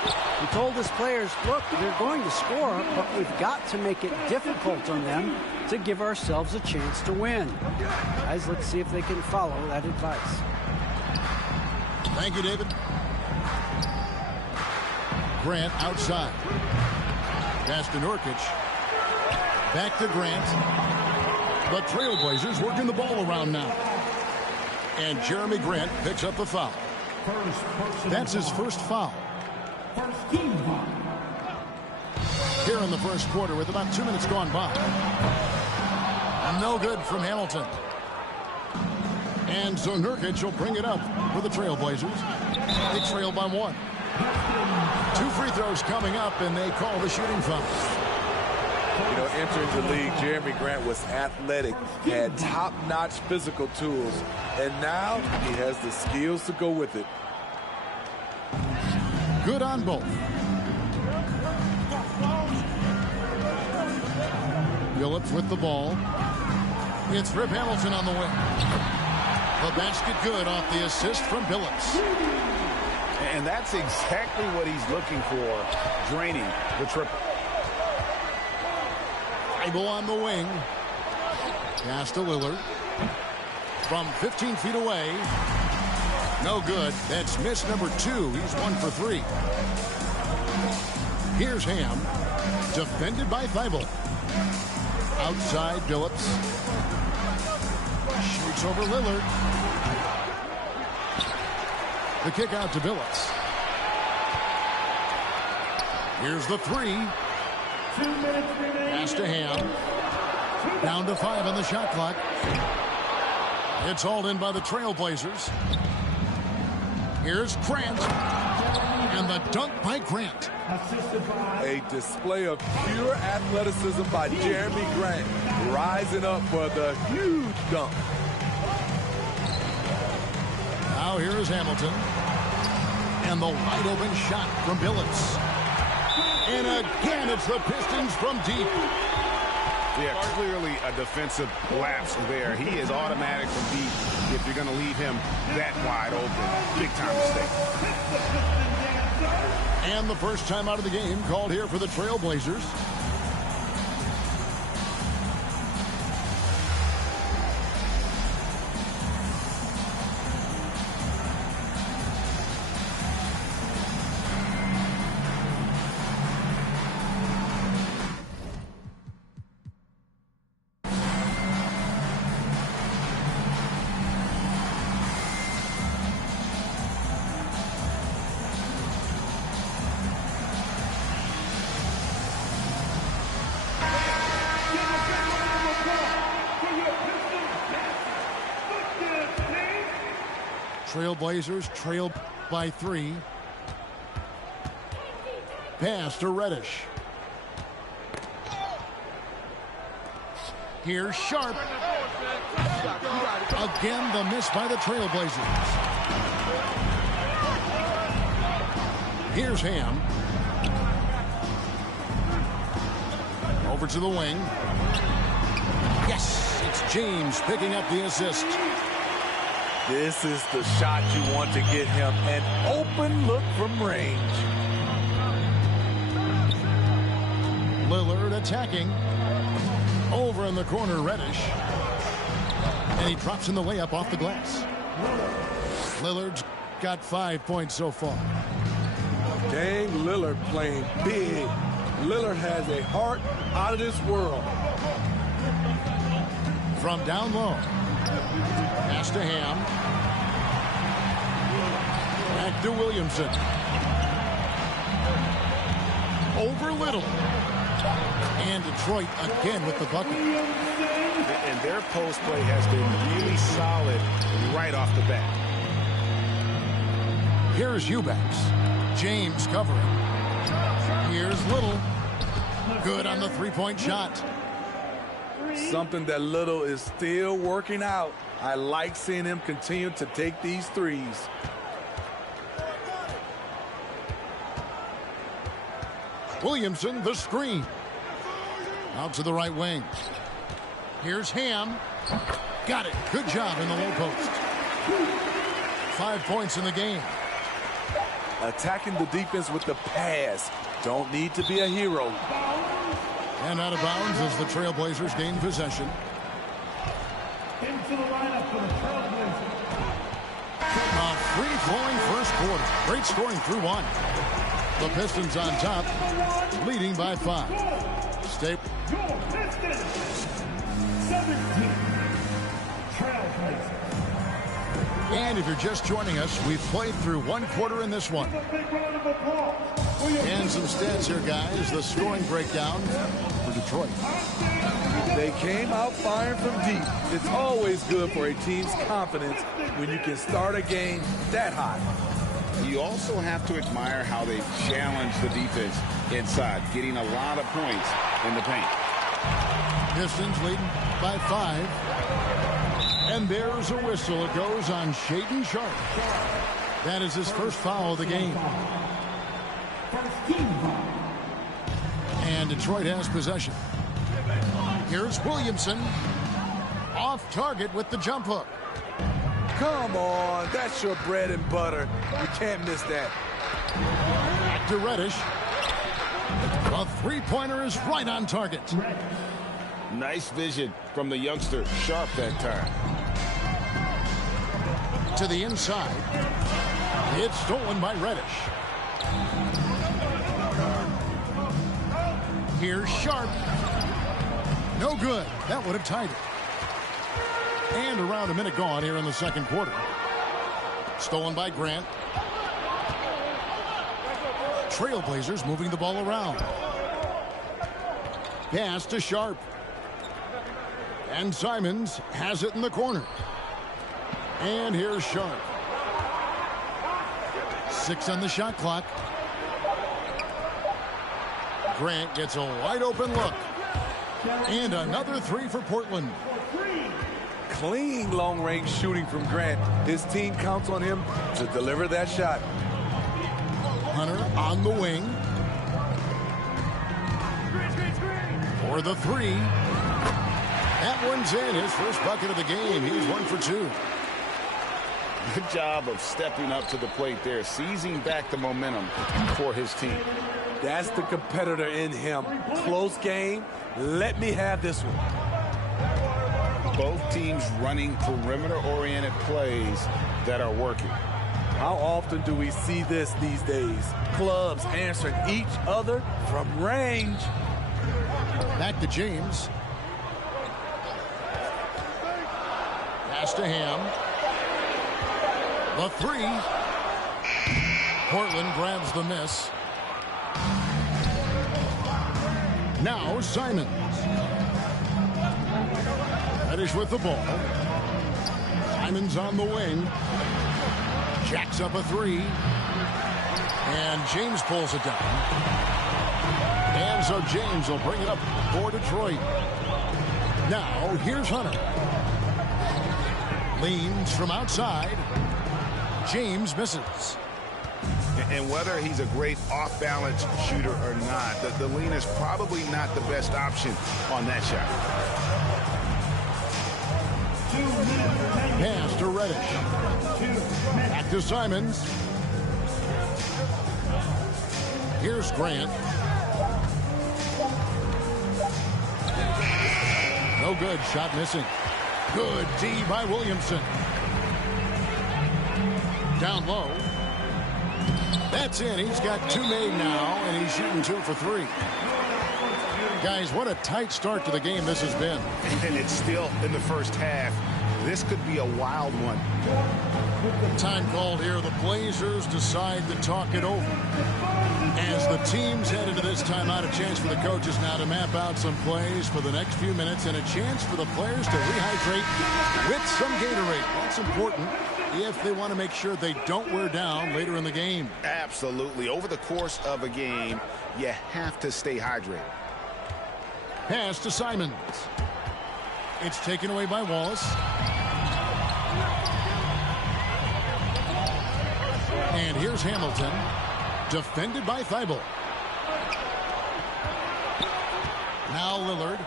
He told his players, look, they're going to score, but we've got to make it difficult on them to give ourselves a chance to win. Guys, let's see if they can follow that advice. Thank you, David. Grant outside. Pass to Nurkic. Back to Grant. The Trailblazers working the ball around now. And Jeremy Grant picks up the foul. That's his first foul. Here in the first quarter with about 2 minutes gone by. No good from Hamilton. And so Nurkic will bring it up for the Trailblazers. They trail by one. 2 free throws coming up, and they call the shooting foul. You know, entering the league, Jeremy Grant was athletic, had top-notch physical tools, and now he has the skills to go with it. Good on both. Billups with the ball. It's Rip Hamilton on the wing. The basket good off the assist from Billups. And that's exactly what he's looking for, draining the triple. Bible on the wing. Pass to Lillard. From 15 feet away. No good. That's miss number 2. He's 1 for 3. Here's Ham. Defended by Thibault. Outside Billups. Shoots over Lillard. The kick out to Billups. Here's the three. Pass to Ham. Down to 5 on the shot clock. It's hauled in by the Trailblazers. Here's Grant. And the dunk by Grant. A display of pure athleticism by Jeremy Grant, rising up for the huge dunk. Now here's Hamilton. And the wide open shot from Billups. And again, it's the Pistons from deep. Yeah, clearly a defensive lapse there. He is automatic from deep if you're going to leave him that wide open. Big time mistake. And the first time out of the game called here for the Trailblazers. Trailblazers trail. up by 3. Pass to Reddish. Here's Sharp. Again, the miss by the Trailblazers. Here's Ham. Over to the wing. Yes, it's James picking up the assist. This is the shot you want to get him. An open look from range. Lillard attacking. Over in the corner, Reddish. And he drops in the layup off the glass. Lillard's got 5 points so far. Dang, Lillard playing big. Lillard has a heart out of this world. From down low. Pass to Ham. Back to Williamson. Over Little. And Detroit again with the bucket. And their post play has been really solid right off the bat. Here's Eubanks. James covering. Here's Little. Good on the three-point shot. Something that Little is still working out. I like seeing him continue to take these threes. Williamson, the screen. Out to the right wing. Here's Ham. Got it. Good job in the low post. 5 points in the game. Attacking the defense with the pass. Don't need to be a hero. And out of bounds as the Trailblazers gain possession. Into the lineup for the Trailblazers. A free-flowing first quarter. Great scoring through 1. The Pistons on top, leading by 5. Stay. Your Pistons, 17. Trailblazers. And if you're just joining us, we've played through 1 quarter in this one. And some stats here, guys. The scoring breakdown for Detroit. They came out firing from deep. It's always good for a team's confidence when you can start a game that hot. You also have to admire how they've challenged the defense inside, getting a lot of points in the paint. Pistons leading by 5. And there's a whistle. It goes on Shaedon Sharp. That is his first foul of the game. And Detroit has possession. Here's Williamson. Off target with the jump hook. Come on, that's your bread and butter. You can't miss that. Back to Reddish. A three-pointer is right on target. Nice vision from the youngster, Sharp, that time. To the inside. It's stolen by Reddish. Here's Sharp. No good. That would have tied it. And around a minute gone here in the second quarter. Stolen by Grant. Trailblazers moving the ball around. Pass to Sharp. And Simons has it in the corner. And here's Sharp. 6 on the shot clock. Grant gets a wide open look. And another 3 for Portland. Clean long-range shooting from Grant. His team counts on him to deliver that shot. Hunter on the wing. For the 3. That one's in. His first bucket of the game. He's 1 for 2. Good job of stepping up to the plate there, seizing back the momentum for his team. That's the competitor in him. Close game. Let me have this one. Both teams running perimeter-oriented plays that are working. How often do we see this these days? Clubs answering each other from range. Back to James. Pass to Ham. The 3. Portland grabs the miss. Now Simons. Reddish with the ball. Simons on the wing. Jacks up a three. And James pulls it down. And so James will bring it up for Detroit. Now, here's Hunter. Leans from outside. James misses. And whether he's a great off-balance shooter or not, the lean is probably not the best option on that shot. Pass to Reddish. Back to Simons. Here's Grant. No good. Shot missing. Good D by Williamson. Down low. That's in. He's got 2 made now, and he's shooting 2 for 3. Guys, what a tight start to the game this has been. And it's still in the first half. This could be a wild one. Time called here. The Blazers decide to talk it over. As the teams head into this timeout, a chance for the coaches now to map out some plays for the next few minutes and a chance for the players to rehydrate with some Gatorade. That's important if they want to make sure they don't wear down later in the game. Absolutely. Over the course of a game, you have to stay hydrated. Pass to Simons. It's taken away by Wallace. And here's Hamilton. Defended by Thibault. Now Lillard.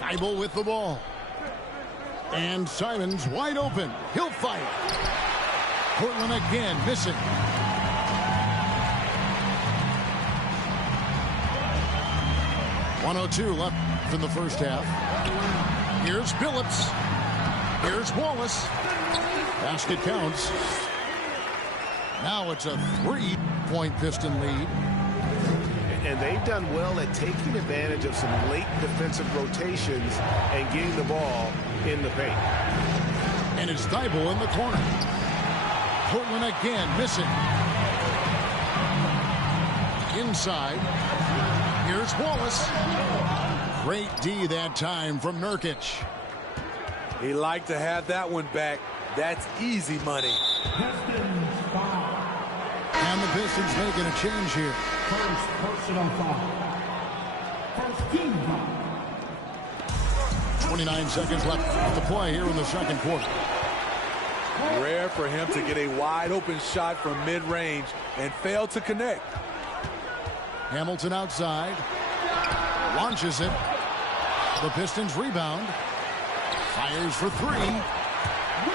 Thibault with the ball. And Simons wide open. He'll fire. Portland again missing. .102 left in the first half. Here's Phillips. Here's Wallace. Basket counts. Now it's a 3-point Piston lead. And they've done well at taking advantage of some late defensive rotations and getting the ball in the paint. And it's Thibault in the corner. Portland again missing. Inside. Here's Wallace. Great D that time from Nurkic. He liked to have that one back. That's easy money. And the Pistons making a change here. First personal foul. First team foul. 29 seconds left to play here in the second quarter. Rare for him to get a wide open shot from mid-range and fail to connect. Hamilton outside. Launches it. The Pistons rebound. Fires for 3.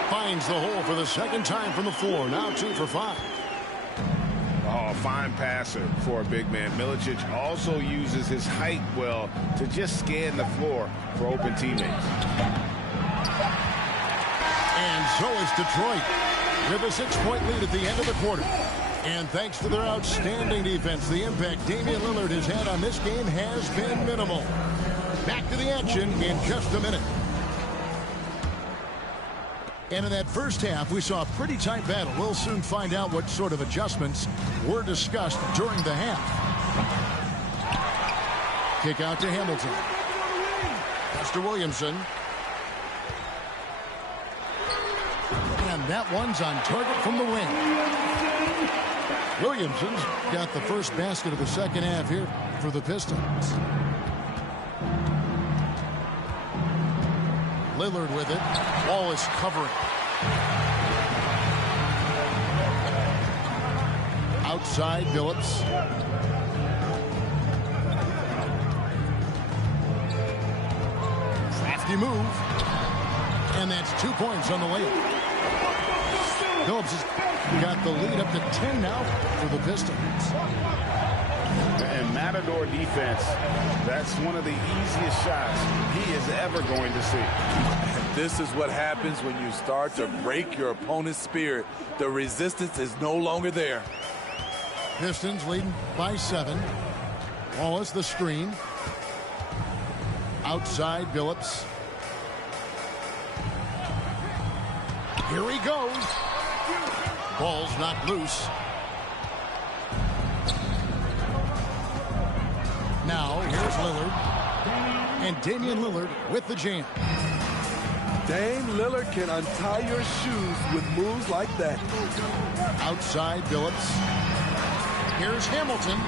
Finds the hole for the second time from the floor. Now 2 for 5. Oh, fine passer for a big man. Milicic also uses his height well to just scan the floor for open teammates. And so is Detroit with a 6-point lead at the end of the quarter. And thanks to their outstanding defense, the impact Damian Lillard has had on this game has been minimal. Back to the action in just a minute. And in that first half, we saw a pretty tight battle. We'll soon find out what sort of adjustments were discussed during the half. Kick out to Hamilton. Pass to Williamson. And that one's on target from the wing. Williamson's got the first basket of the second half here for the Pistons. Lillard with it. Wallace covering. Outside, Phillips. Crafty move. And that's 2 points on the layup. Phillips has got the lead up to 10 now for the Pistons. And Matador defense, that's one of the easiest shots he is ever going to see. And this is what happens when you start to break your opponent's spirit. The resistance is no longer there. Pistons leading by 7. Wallace the screen. Outside, Phillips. Here he goes. Ball's not loose. Now, here's Lillard. And Damian Lillard with the jam. Dame Lillard can untie your shoes with moves like that. Outside Billups. Here's Hamilton.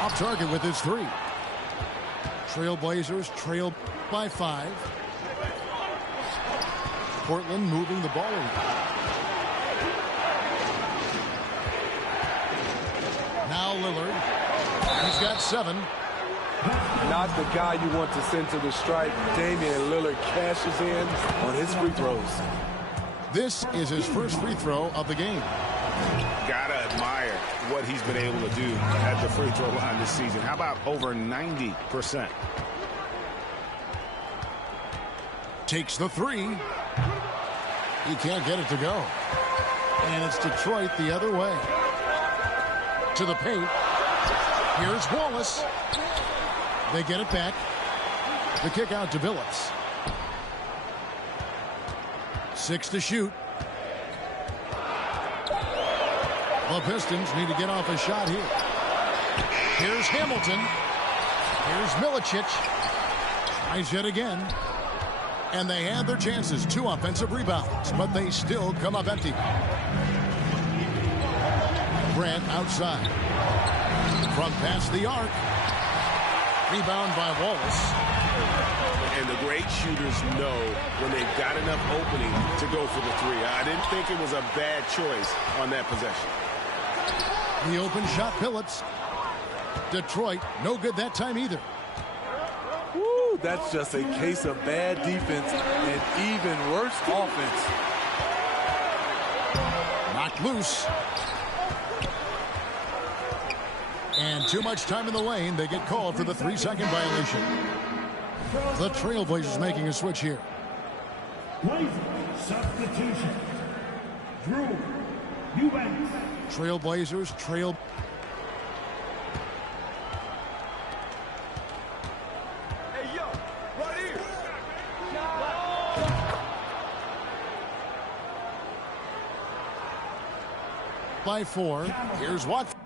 Off target with his 3. Trailblazers trail by 5. Portland moving the ball around. Now Lillard. He's got 7. Not the guy you want to send to the stripe. Damian Lillard cashes in on his free throws. This is his first free throw of the game. Gotta admire what he's been able to do at the free throw line this season. How about over 90%? Takes the 3. He can't get it to go. And it's Detroit the other way. To the paint. Here's Wallace. They get it back. The kick out to Billups. 6 to shoot. The Pistons need to get off a shot here. Here's Hamilton. Here's Milicic. Tries it again. And they had their chances. 2 offensive rebounds, but they still come up empty. Grant outside. From past the arc. Rebound by Wallace. And the great shooters know when they've got enough opening to go for the 3. I didn't think it was a bad choice on that possession. The open shot, Billups. Detroit, no good that time either. Woo, that's just a case of bad defense and even worse offense. Knocked loose. And too much time in the lane. They get called for the 3-second violation. The Trailblazers making a switch here. Substitution. Drew Eubanks. Trailblazers trail. Hey, yo, right here. By 4. Here's Watson.